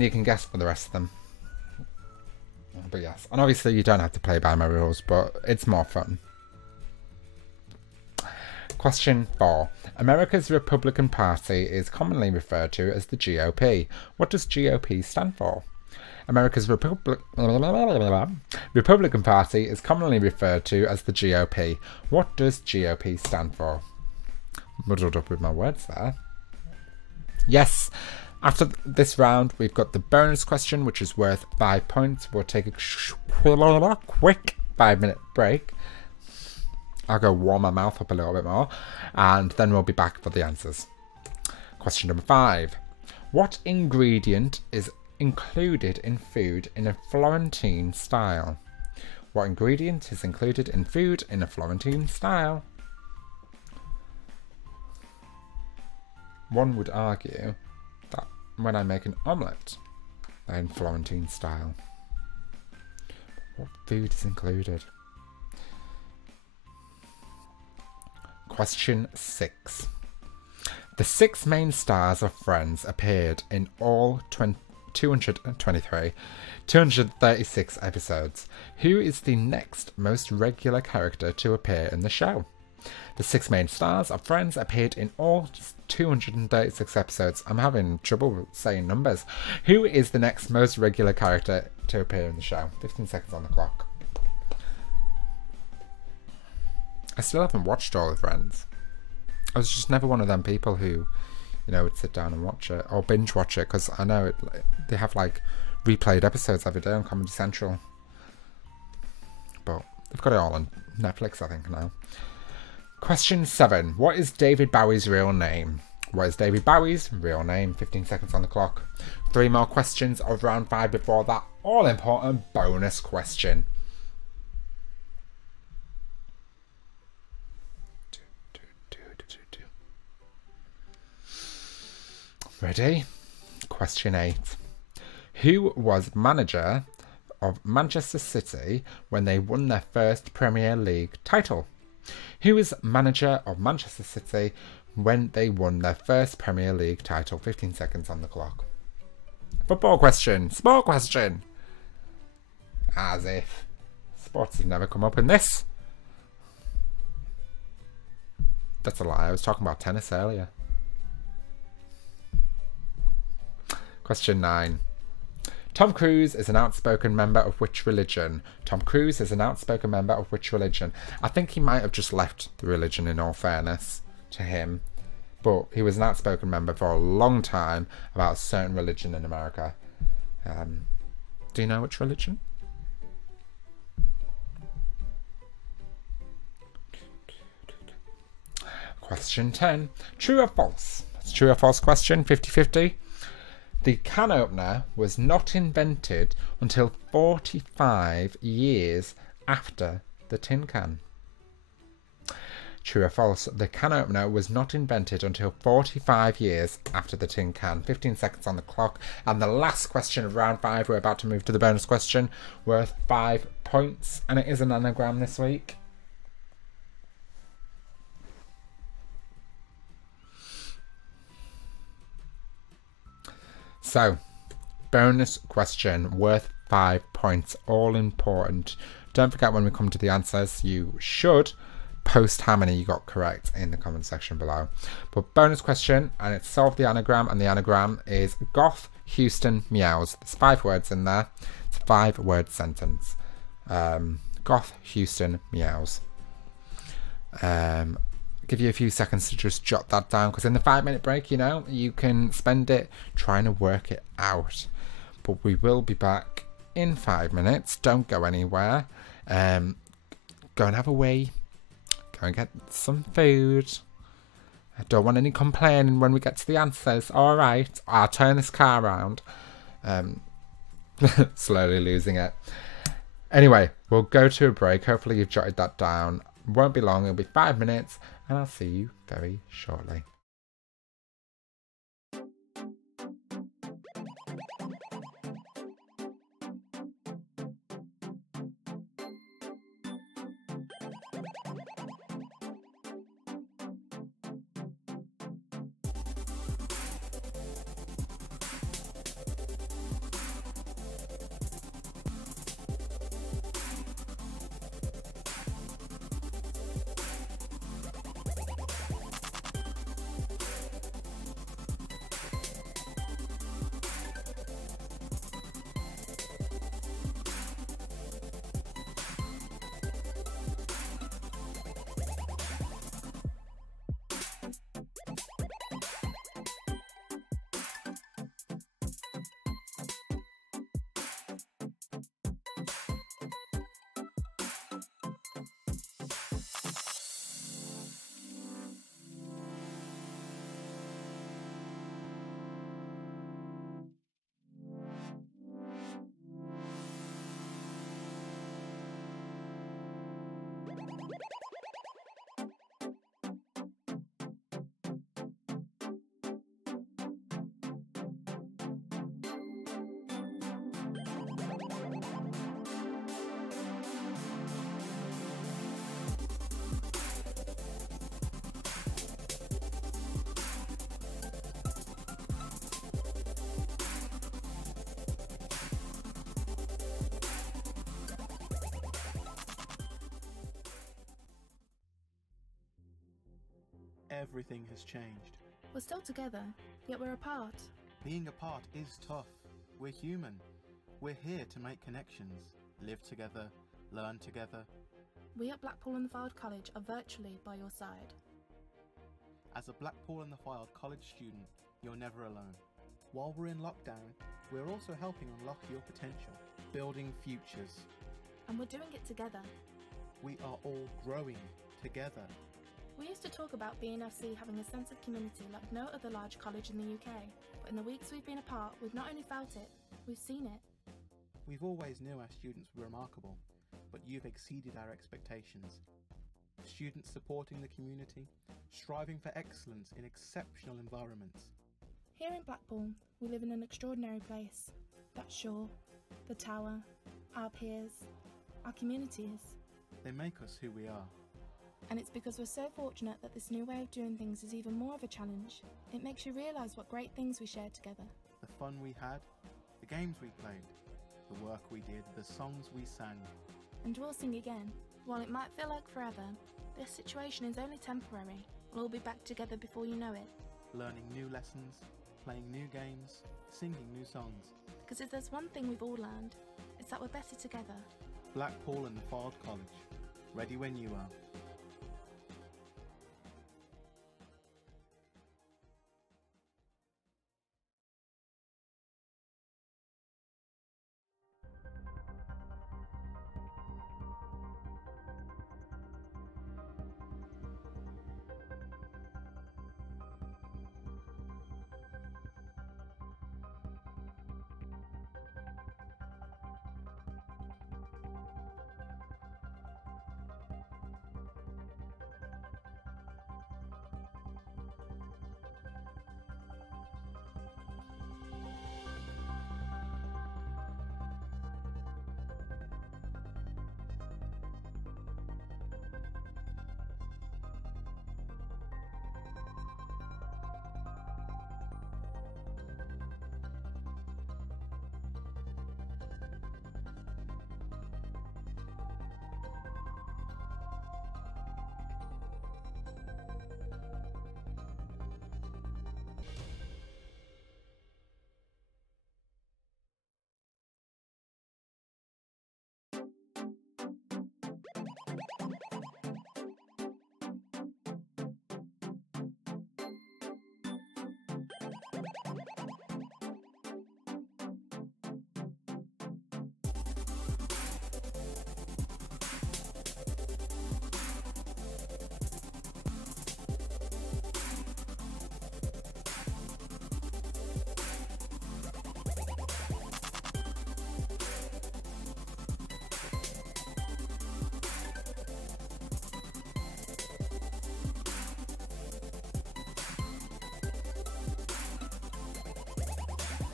can guess for the rest of them. But yes, and obviously you don't have to play by my rules, but it's more fun. Question 4. America's Republican Party is commonly referred to as the GOP. What does GOP stand for? America's Republican Party is commonly referred to as the GOP. What does GOP stand for? Muddled up with my words there. Yes, after this round, we've got the bonus question, which is worth 5 points. We'll take a quick 5-minute break. I'll go warm my mouth up a little bit more, and then we'll be back for the answers. Question number 5. What ingredient is included in food in a Florentine style? What ingredient is included in food in a Florentine style? One would argue that when I make an omelette, they're in Florentine style. What food is included? Question 6. The 6 main stars of Friends appeared in all 236 episodes. Who is the next most regular character to appear in the show? The 6 main stars of Friends appeared in all 236 episodes. I'm having trouble saying numbers. Who is the next most regular character to appear in the show? 15 seconds on the clock. I still haven't watched all of Friends. I was just never one of them people who, you know, would sit down and watch it or binge watch it, because I know they have like replayed episodes every day on Comedy Central. But they've got it all on Netflix, I think, now. Question 7. What is David Bowie's real name? What is David Bowie's real name? 15 seconds on the clock. 3 more questions of round 5 before that all-important bonus question. Ready? Question 8. Who was manager of Manchester City when they won their first Premier League title? Who was manager of Manchester City when they won their first Premier League title? 15 seconds on the clock. Football question. Sport question. As if. Sports has never come up in this. That's a lie. I was talking about tennis earlier. Question 9. Tom Cruise is an outspoken member of which religion? Tom Cruise is an outspoken member of which religion? I think he might have just left the religion, in all fairness to him. But he was an outspoken member for a long time about a certain religion in America. Do you know which religion? Question 10. True or false? It's a true or false question, 50-50. The can opener was not invented until 45 years after the tin can. True or false? The can opener was not invented until 45 years after the tin can. 15 seconds on the clock. And the last question of round 5, we're about to move to the bonus question, worth 5 points. And it is an anagram this week. So, bonus question worth 5 points, all important. Don't forget, when we come to the answers, you should post how many you got correct in the comment section below. But bonus question, and it's solve the anagram, and the anagram is Goth, Houston, meows. There's 5 words in there. It's a 5-word sentence. Goth, Houston, meows. Give you a few seconds to just jot that down, because in the 5-minute break, you know, you can spend it trying to work it out. But we will be back in 5 minutes. Don't go anywhere. Go and have a wee. Go and get some food. I don't want any complaining when we get to the answers. Alright, I'll turn this car around. Slowly losing it. Anyway, we'll go to a break. Hopefully you've jotted that down. Won't be long, it'll be 5 minutes, and I'll see you very shortly. Everything has changed. We're still together, yet we're apart. Being apart is tough. We're human. We're here to make connections, live together, learn together. We at Blackpool and the Fylde College are virtually by your side. As a Blackpool and the Fylde College student, you're never alone. While we're in lockdown, we're also helping unlock your potential, building futures. And we're doing it together. We are all growing together. We used to talk about B&FC having a sense of community like no other large college in the UK, but in the weeks we've been apart, we've not only felt it, we've seen it. We've always knew our students were remarkable, but you've exceeded our expectations. Students supporting the community, striving for excellence in exceptional environments. Here in Blackpool, we live in an extraordinary place. That shore, the tower, our peers, our communities. They make us who we are. And it's because we're so fortunate that this new way of doing things is even more of a challenge. It makes you realise what great things we shared together. The fun we had, the games we played, the work we did, the songs we sang. And we'll sing again. While it might feel like forever, this situation is only temporary. We'll all be back together before you know it. Learning new lessons, playing new games, singing new songs. Because if there's one thing we've all learned, it's that we're better together. Blackpool and the Fylde College. Ready when you are.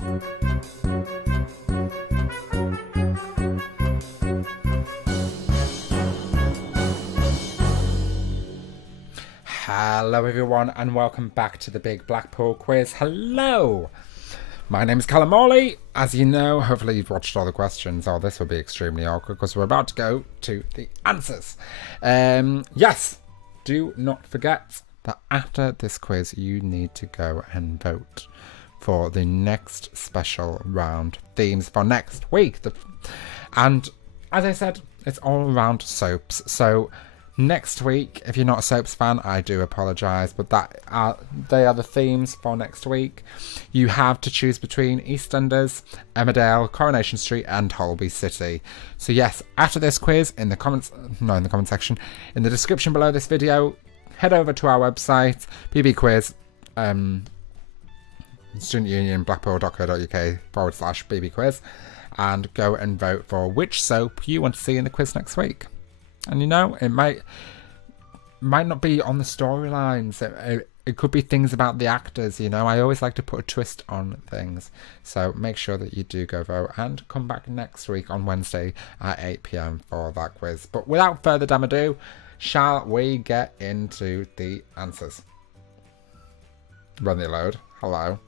Hello everyone and welcome back to the Big Blackpool Quiz. Hello! My name is Callum Morley. As you know, hopefully you've watched all the questions. Oh, this will be extremely awkward because we're about to go to the answers. Yes, do not forget that after this quiz you need to go and vote for the next special round themes for next week. And as I said, it's all around soaps. So next week, if you're not a soaps fan, I do apologise, but they are the themes for next week. You have to choose between EastEnders, Emmerdale, Coronation Street and Holby City. So yes, after this quiz, in the comment section, in the description below this video, head over to our website, BB Quiz, Student Union blackpool.co.uk/BB Quiz, and go and vote for which soap you want to see in the quiz next week. And you know, it might not be on the storylines. It could be things about the actors, you know. I always like to put a twist on things. So make sure that you do go vote and come back next week on Wednesday at 8 PM for that quiz. But without further ado, shall we get into the answers? Run the load. Hello.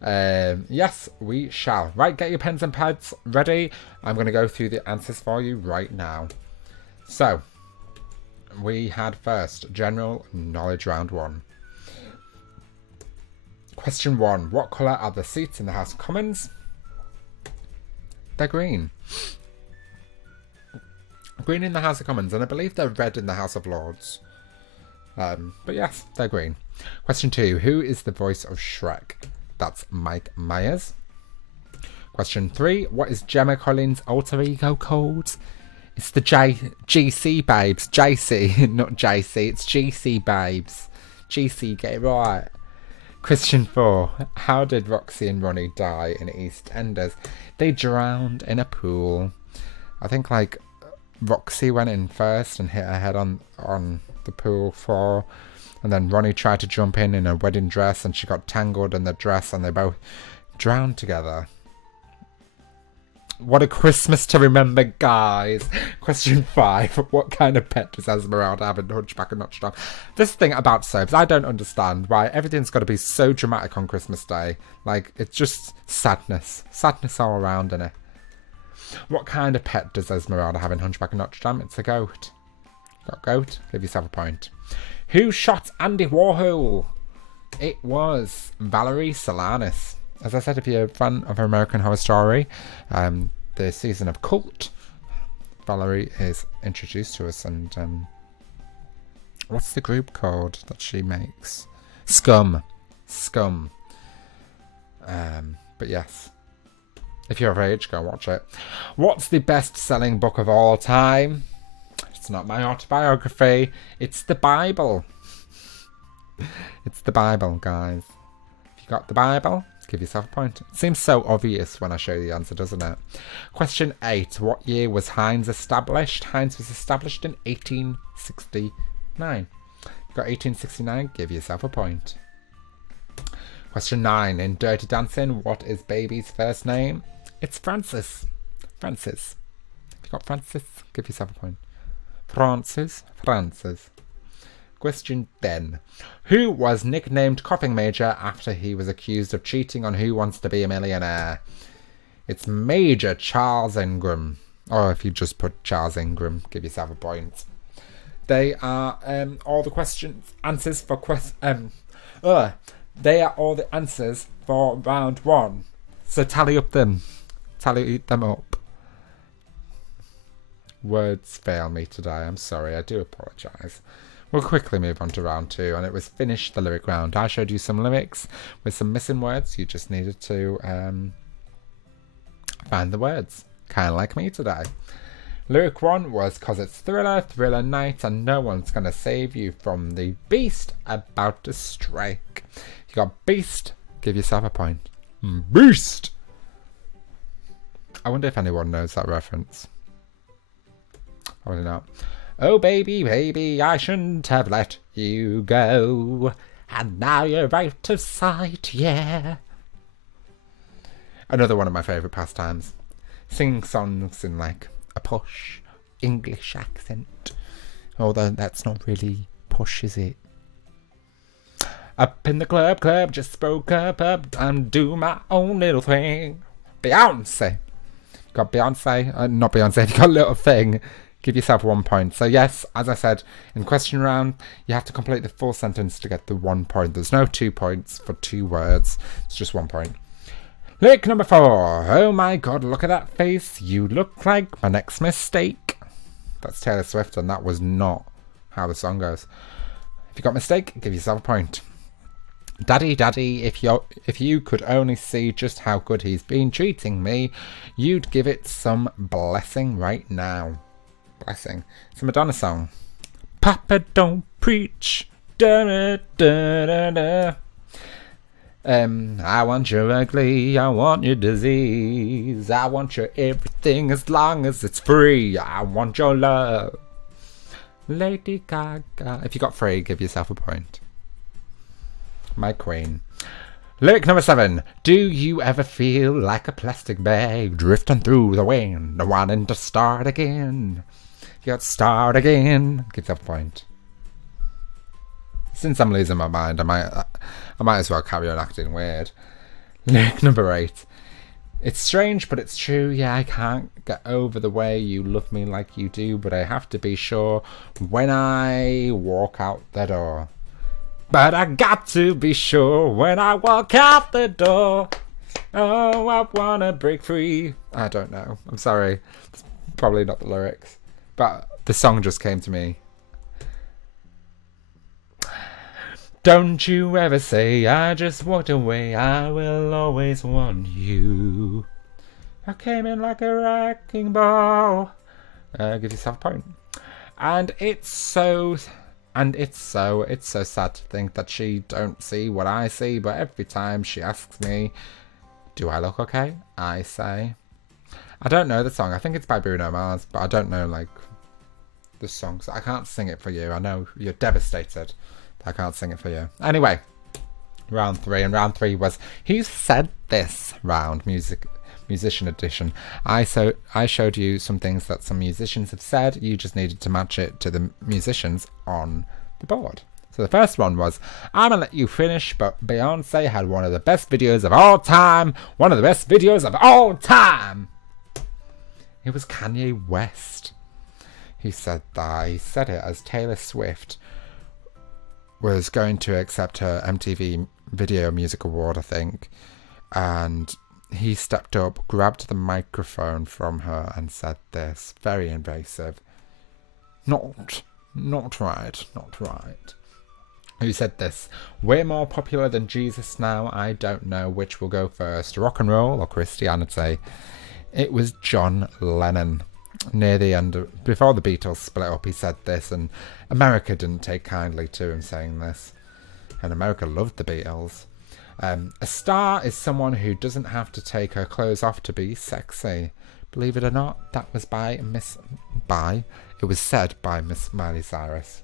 Yes, we shall. Right, get your pens and pads ready. I'm going to go through the answers for you right now. So, we had first, General Knowledge Round 1. Question 1. What colour are the seats in the House of Commons? They're green. Green in the House of Commons, and I believe they're red in the House of Lords. But yes, they're green. Question 2. Who is the voice of Shrek? That's Mike Myers. Question 3. What is Gemma Collins' alter ego called? It's the GC Babes. JC, not JC. It's GC Babes. GC, get it right. Question 4. How did Roxy and Ronnie die in EastEnders? They drowned in a pool. I think like Roxy went in first and hit her head on the pool floor. And then Ronnie tried to jump in a wedding dress and she got tangled in the dress and they both drowned together. What a Christmas to remember, guys. Question 5. What kind of pet does Esmeralda have in Hunchback of Notre Dame? This thing about soaps, I don't understand why everything's got to be so dramatic on Christmas Day. Like, it's just sadness. Sadness all around in it. What kind of pet does Esmeralda have in Hunchback of Notre Dame? It's a goat. Got a goat? Give yourself a point. Who shot Andy Warhol? It was Valerie Solanas. As I said, if you're a fan of American Horror Story, the season of Cult, Valerie is introduced to us. And what's the group called that she makes? Scum. Scum. But yes, if you're of age, go watch it. What's the best-selling book of all time? It's not my autobiography. It's the Bible. It's the Bible, guys. If you got the Bible, give yourself a point. It seems so obvious when I show you the answer, doesn't it? Question 8. What year was Heinz established? Heinz was established in 1869. You got 1869? Give yourself a point. Question 9. In Dirty Dancing, what is Baby's first name? It's Francis. Francis. If you got Francis, give yourself a point. Francis. Francis. Question 10. Who was nicknamed Coughing Major after he was accused of cheating on Who Wants to Be a Millionaire? It's Major Charles Ingram. Or if you just put Charles Ingram, give yourself a point. They are all the answers for they are all the answers for round 1. So tally them up. Words fail me today. I'm sorry. I do apologise. We'll quickly move on to round 2, and it was finish the lyric round. I showed you some lyrics with some missing words. You just needed to find the words, kind of like me today. Lyric 1 was "'Cause it's thriller, thriller night, and no one's gonna save you from the beast about to strike." You got beast, give yourself a point. Beast! I wonder if anyone knows that reference. Probably not. Oh baby, baby, I shouldn't have let you go, and now you're out of sight, yeah. Another one of my favourite pastimes. Singing songs in like a posh English accent. Although that's not really posh, is it? Up in the club, just spoke up, and do my own little thing. Beyonce. Got Beyonce, not Beyonce, you got a little thing. Give yourself 1 point. So yes, as I said, in question round, you have to complete the full sentence to get the 1 point. There's no 2 points for 2 words. It's just 1 point. Lyric number 4. Oh my god, look at that face. You look like my next mistake. That's Taylor Swift, and that was not how the song goes. If you got mistake, give yourself a point. Daddy, daddy, if you could only see just how good he's been treating me, you'd give it some blessing right now. Blessing. It's a Madonna song. Papa don't preach. Da, da, da, da, da. I want your ugly, I want your disease, I want your everything as long as it's free, I want your love. Lady Gaga. If you got 3, give yourself a point. My queen. Lyric number 7. Do you ever feel like a plastic bag drifting through the wind, wanting to start again? If you got start again, give yourself a point. Since I'm losing my mind, I might as well carry on acting weird. Lyric number 8. It's strange, but it's true. Yeah, I can't get over the way you love me like you do, but I have to be sure when I walk out the door. But I got to be sure when I walk out the door. Oh, I wanna break free. I don't know. I'm sorry. It's probably not the lyrics, but the song just came to me. Don't you ever say I just walked away, I will always want you. I came in like a wrecking ball. Give yourself a point. And it's so sad to think that she don't see what I see, but every time she asks me, do I look okay? I say, I don't know the song. I think it's by Bruno Mars, but I don't know like the song, so I can't sing it for you. I know you're devastated. I can't sing it for you. Anyway, round 3. And round 3 was Who Said This round, musician edition. I showed you some things that some musicians have said. You just needed to match it to the musicians on the board. So the first one was, I'm gonna let you finish, but Beyonce had one of the best videos of all time. One of the best videos of all time. It was Kanye West. He said that. He said it as Taylor Swift was going to accept her MTV Video Music Award, I think, and he stepped up, grabbed the microphone from her and said this, very invasive. Not right. Who said this? We're more popular than Jesus now, I don't know which will go first, rock and roll or Christianity. It was John Lennon. Near the end, before the Beatles split up, he said this, and America didn't take kindly to him saying this. And America loved the Beatles. A star is someone who doesn't have to take her clothes off to be sexy. Believe it or not, that was it was said by Miss Miley Cyrus.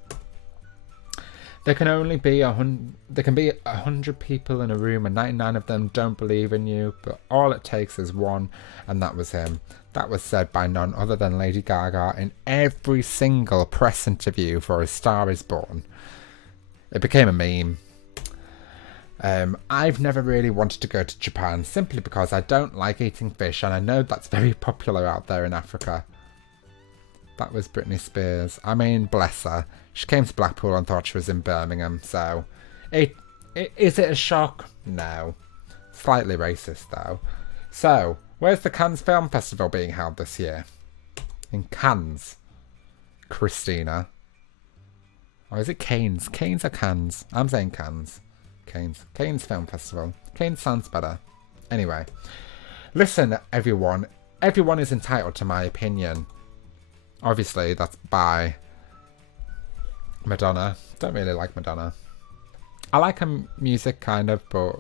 There can be 100 people in a room and 99 of them don't believe in you, but all it takes is one, and that was him. That was said by none other than Lady Gaga in every single press interview for A Star Is Born. It became a meme. I've never really wanted to go to Japan simply because I don't like eating fish, and I know that's very popular out there in Africa. That was Britney Spears. I mean, bless her. She came to Blackpool and thought she was in Birmingham, so... Is it a shock? No. Slightly racist, though. So, where's the Cannes Film Festival being held this year? In Cannes. Christina. Or is it Cannes? Cannes or Cannes? I'm saying Cannes. Cannes. Cannes Film Festival. Cannes sounds better. Anyway. Listen, everyone. Everyone is entitled to my opinion. Obviously, that's by Madonna. Don't really like Madonna. I like her music, kind of, but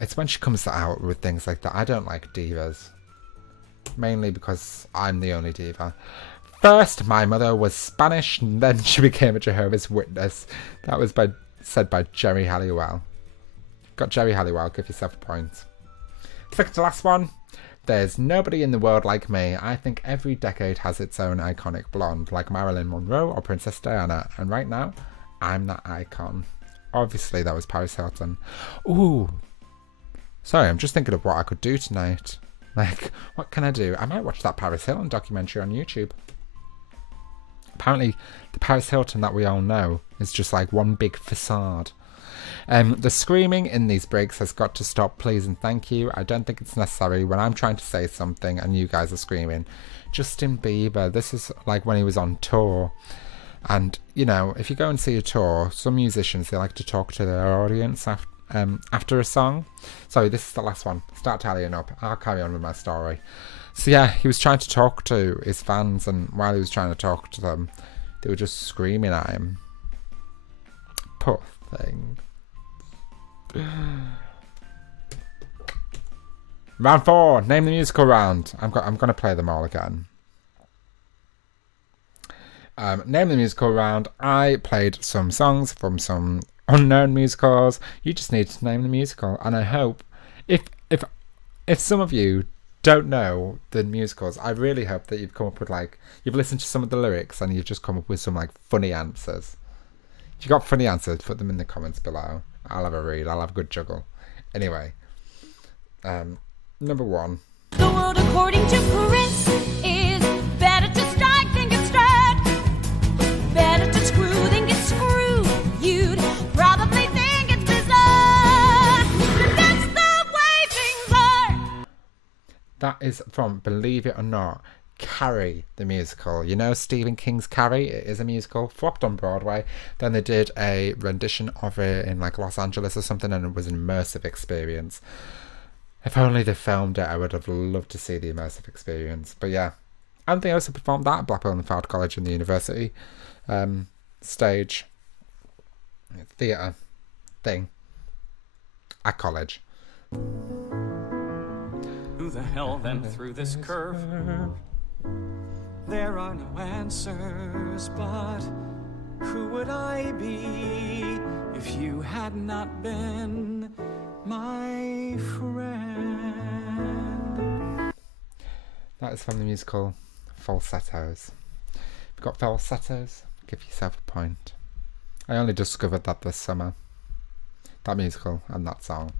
it's when she comes out with things like that. I don't like divas. Mainly because I'm the only diva. First, my mother was Spanish, and then she became a Jehovah's Witness. That was said by Jerry Halliwell. Got Jerry Halliwell, give yourself a point. think the last one. There's nobody in the world like me. I think every decade has its own iconic blonde, like Marilyn Monroe or Princess Diana. And right now, I'm that icon. Obviously, that was Paris Hilton. Ooh. Sorry, I'm just thinking of what I could do tonight. Like, what can I do? I might watch that Paris Hilton documentary on YouTube. Apparently, the Paris Hilton that we all know is just like one big facade. The screaming in these breaks has got to stop, please and thank you. I don't think it's necessary when I'm trying to say something and you guys are screaming. Justin Bieber, this is like when he was on tour. And, you know, if you go and see a tour, some musicians, they like to talk to their audience after a song. Sorry, this is the last one. Start tallying up. I'll carry on with my story. So yeah, he was trying to talk to his fans, and while he was trying to talk to them, they were just screaming at him. Poor thing. Round 4, name the musical round. I'm going to play them all again. Name the musical round. I played some songs from some unknown musicals. You just need to name the musical, and I hope if some of you don't know the musicals, I really hope that you've come up with, like, you've listened to some of the lyrics and you've just come up with some like funny answers. If you got funny answers, put them in the comments below. I'll have a read. I'll have a good juggle. Anyway, number 1. The world according to Chris is better to strike than get struck, better to screw than get screwed. You'd probably think it's bizarre, but that's the way things are. That is from, believe it or not, Carrie the musical. You know Stephen King's Carrie? It is a musical, flopped on Broadway. Then they did a rendition of it in like Los Angeles or something, and it was an immersive experience. If only they filmed it, I would have loved to see the immersive experience. But yeah, and they also performed that at Blackpool and Ford College and the university stage theatre thing at college. Who the hell then threw this curve? There are no answers, but who would I be if you had not been my friend? That is from the musical Falsettos. If you've got falsettos, give yourself a point. I only discovered that this summer. That musical and that song.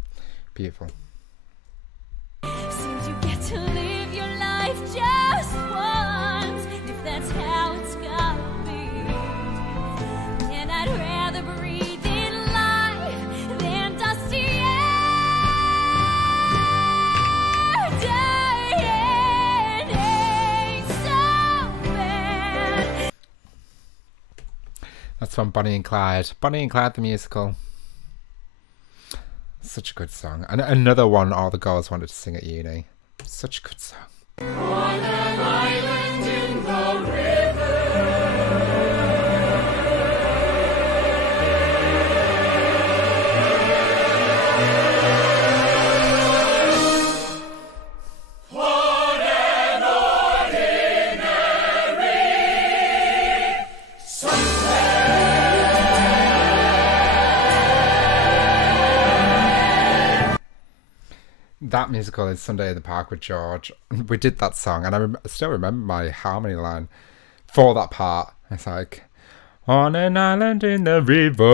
Beautiful. Seems you get to live your life just once, if that's how it's gotta be. And I'd rather breathe in life than dusty air. Dying ain't so bad. That's from Bonnie and Clyde. Bonnie and Clyde the musical. Such a good song. And another one all the girls wanted to sing at uni. Such a good song. On an island in the river. What an ordinary sunset. That musical is Sunday in the Park with George. We did that song, and I still remember my harmony line for that part. It's like, on an island in the river.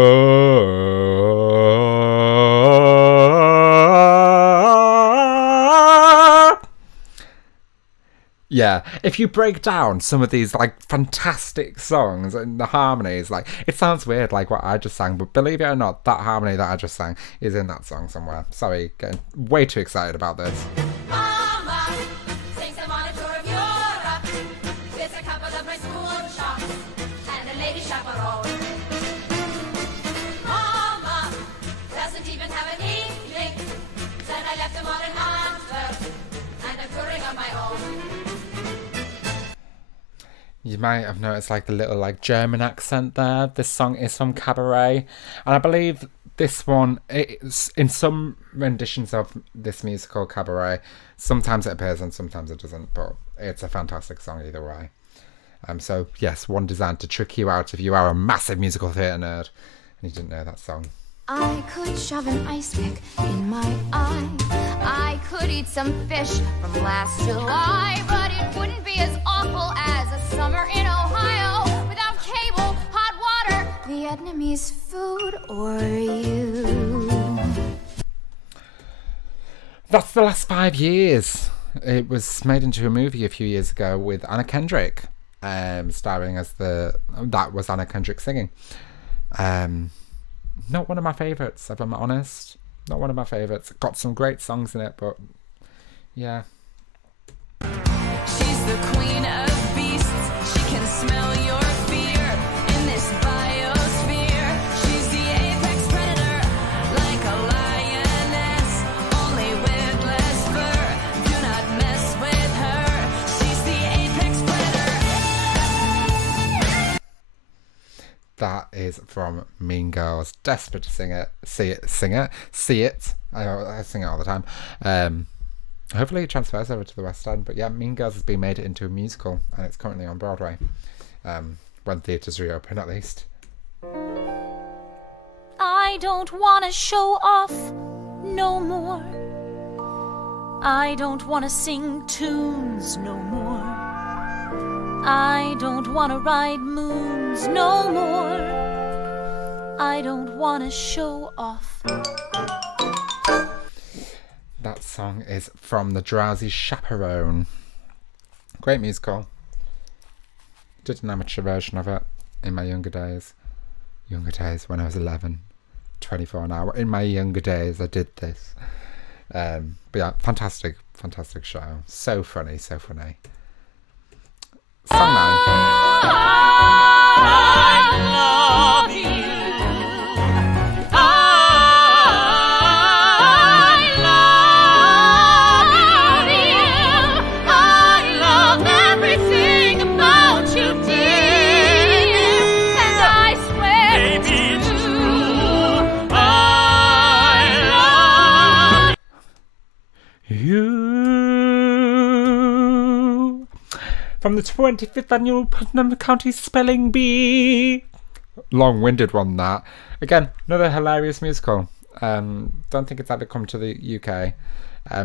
Yeah, if you break down some of these like fantastic songs and the harmonies, like, it sounds weird like what I just sang, but believe it or not, that harmony that I just sang is in that song somewhere. Sorry, getting way too excited about this. Mama takes them on a tour of Europe with a couple of my school shops and a lady chaperone. Mama doesn't even have an inkling that I left them all in Antwerp and I'm touring on my own. You might have noticed like the little like German accent there. This song is from Cabaret, and I believe this one, it's in some renditions of this musical Cabaret, sometimes it appears and sometimes it doesn't, but it's a fantastic song either way. So yes, one designed to trick you out if you are a massive musical theatre nerd and you didn't know that song. I could shove an ice pick in my eye. I could eat some fish from last July, but it wouldn't be as awful as a summer in Ohio without cable, hot water, Vietnamese food, or you. That's The Last 5 Years. It was made into a movie a few years ago with Anna Kendrick, starring as that was Anna Kendrick singing. Not one of my favourites, if I'm honest. Not one of my favourites. Got some great songs in it, but yeah. She's the queen of beasts. She can smell your fear in this biosphere. She's the apex predator, like a lioness, only with less fur. Do not mess with her. She's the apex predator. That is from Mean Girls. Desperate to sing it. See it. I sing it all the time. Hopefully it transfers over to the West End. But yeah, Mean Girls has been made into a musical, and it's currently on Broadway. When theatres reopen, at least. I don't want to show off no more. I don't want to sing tunes no more. I don't want to ride moons no more. I don't want to show off. That song is from The Drowsy Chaperone. Great musical. Did an amateur version of it in my younger days. Younger days when I was 11. 24 now. In my younger days I did this. But yeah, fantastic show. So funny, so funny. Song 9. I love you. From the 25th annual Putnam County Spelling Bee. Long-winded one, that. Again, another hilarious musical. Don't think it's ever come to the UK.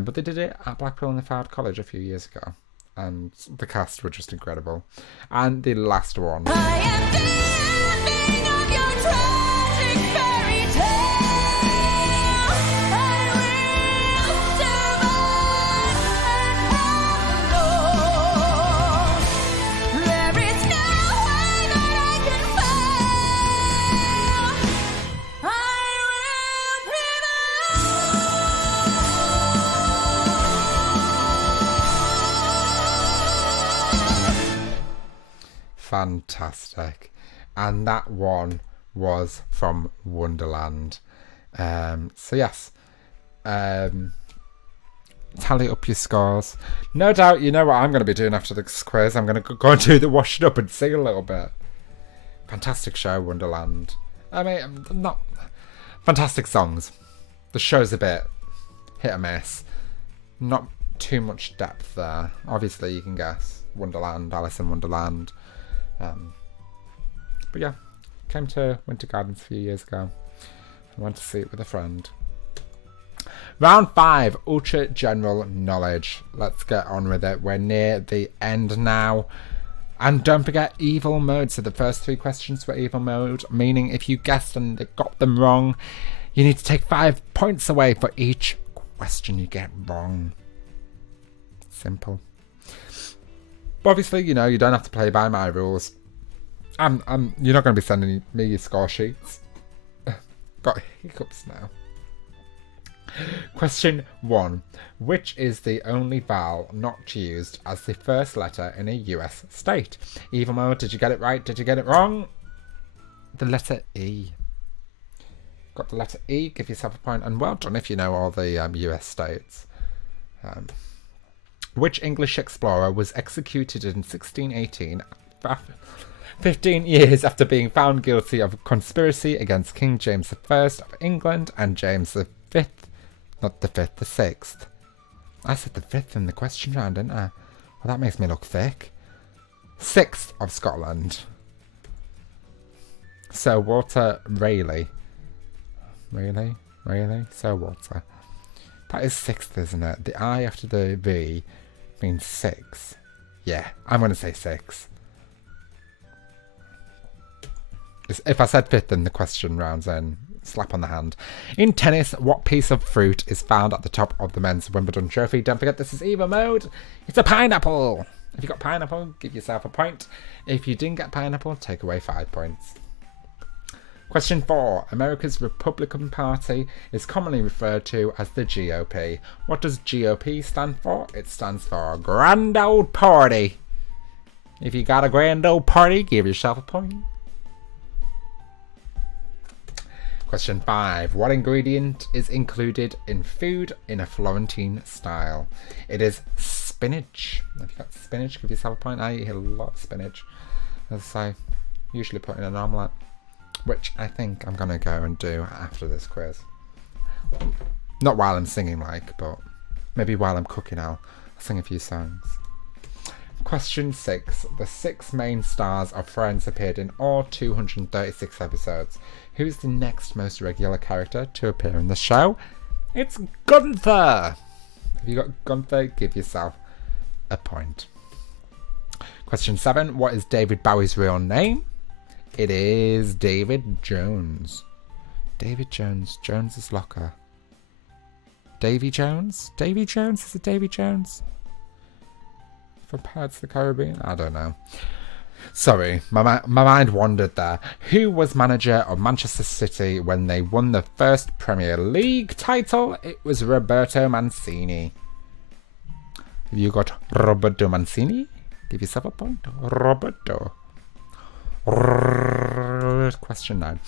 But they did it at Blackpool Unified College a few years ago. And the cast were just incredible. And the last one. I am dreaming of your tragic fairy tale. I will survive and alone. There is no way that I can fail. I will prevail. Fantastic. And that one was from Wonderland. So yes, tally up your scores. No doubt you know what I'm going to be doing after this quiz. I'm going to go and do the washing up and sing a little bit. Fantastic show, Wonderland. I mean, not fantastic songs. The show's a bit hit or miss. Not too much depth there. Obviously you can guess Wonderland, Alice in Wonderland. But yeah, came to Winter Gardens a few years ago. I went to see it with a friend. Round 5, Ultra General Knowledge. Let's get on with it. We're near the end now. And don't forget evil mode. So the first 3 questions were evil mode, meaning if you guessed and got them wrong, you need to take 5 points away for each question you get wrong. Simple. But obviously, you know, you don't have to play by my rules. You're not going to be sending me your score sheets. Got hiccups now. Question 1. Which is the only vowel not used as the first letter in a US state? Evil mode, did you get it right? Did you get it wrong? The letter E. Got the letter E, give yourself a point. And well done if you know all the US states. Which English explorer was executed in 1618, 15 years after being found guilty of conspiracy against King James I of England and James V? Not the 5th, the 6th. I said the 5th in the question round, didn't I? Well, that makes me look thick. 6th of Scotland. Sir Walter Raleigh. Really? Really? So water. That is 6th, isn't it? The I after the V means 6. Yeah, I'm going to say 6. If I said 5th, then the question rounds in. Slap on the hand. In tennis, what piece of fruit is found at the top of the men's Wimbledon trophy? Don't forget, this is EVA mode. It's a pineapple. If you got pineapple, give yourself a point. If you didn't get pineapple, take away 5 points. Question 4. America's Republican Party is commonly referred to as the GOP. What does GOP stand for? It stands for Grand Old Party. If you got a grand old party, give yourself a point. Question 5. What ingredient is included in food in a Florentine style? It is spinach. If you got spinach, give yourself a point. I eat a lot of spinach. As I usually put in an omelette, which I think I'm going to go and do after this quiz. Not while I'm singing, but maybe while I'm cooking, I'll sing a few songs. Question 6. The 6 main stars of Friends appeared in all 236 episodes. Who is the next most regular character to appear in the show? It's Gunther! If you got Gunther, give yourself a point. Question 7. What is David Bowie's real name? It is David Jones. David Jones. Jones's Locker. Davy Jones? Davy Jones? Is it Davy Jones? From Pirates of the Caribbean? I don't know. Sorry, my mind wandered there. Who was manager of Manchester City when they won the first Premier League title? It was Roberto Mancini. Have you got Roberto Mancini? Give yourself a point. Roberto. Question 9.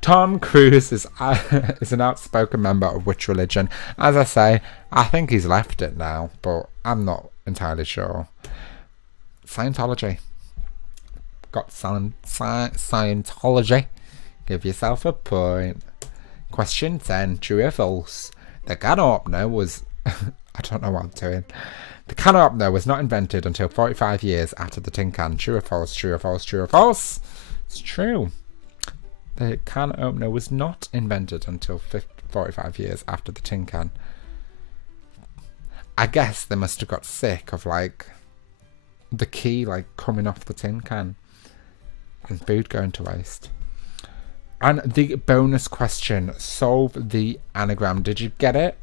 Tom Cruise is an outspoken member of which religion? As I say, I think he's left it now, but I'm not entirely sure. Scientology. Got Scientology. Give yourself a point. Question 10. True or false? The can opener was... I don't know what I'm doing. The can opener was not invented until 45 years after the tin can. True or false? True or false? True or false? It's true. The can opener was not invented until 45 years after the tin can. I guess they must have got sick of the key coming off the tin can and food going to waste. And the bonus question, solve the anagram. Did you get it?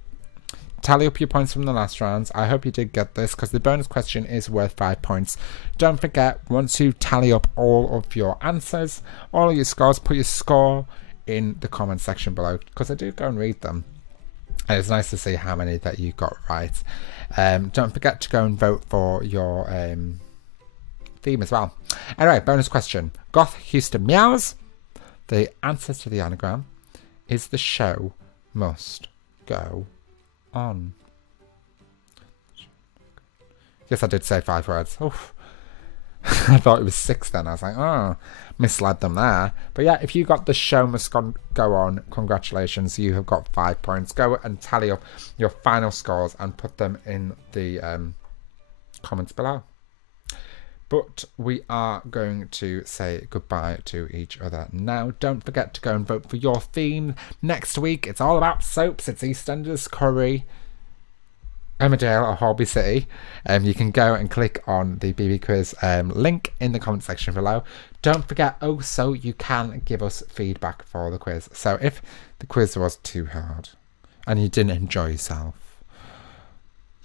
Tally up your points from the last rounds. I hope you did get this because the bonus question is worth 5 points. Don't forget, once you tally up all of your answers, all of your scores, put your score in the comment section below because I do go and read them. And it's nice to see how many that you got right. Don't forget to go and vote for your theme as well. Anyway, bonus question. Goth Houston meows. The answer to the anagram is the show must go on. Yes, I did say 5 words. Oof. I thought it was 6 then. I was like, oh, misled them there. But yeah, if you got the show must go on, congratulations. You have got 5 points. Go and tally up your final scores and put them in the comments below. But we are going to say goodbye to each other now. Don't forget to go and vote for your theme next week. It's all about soaps. It's EastEnders, Curry, Emmerdale or Holby City. You can go and click on the BB Quiz link in the comment section below. Don't forget also you can give us feedback for the quiz. So if the quiz was too hard and you didn't enjoy yourself,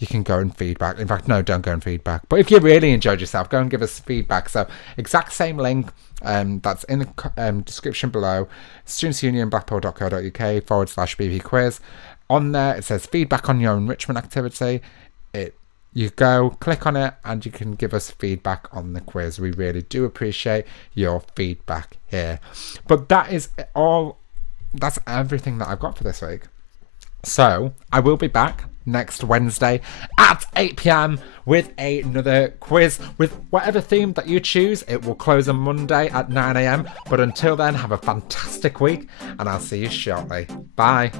you can go and feedback. In fact, no, don't go and feedback. But if you really enjoyed yourself, go and give us feedback. So exact same link that's in the description below. studentsunionblackpool.co.uk/BB quiz. On there, it says feedback on your enrichment activity. You go, click on it, and you can give us feedback on the quiz. We really do appreciate your feedback here. But that is all. That's everything that I've got for this week. So I will be back next Wednesday at 8 PM with another quiz with whatever theme that you choose. It will close on Monday at 9 AM. But until then, have a fantastic week and I'll see you shortly. Bye.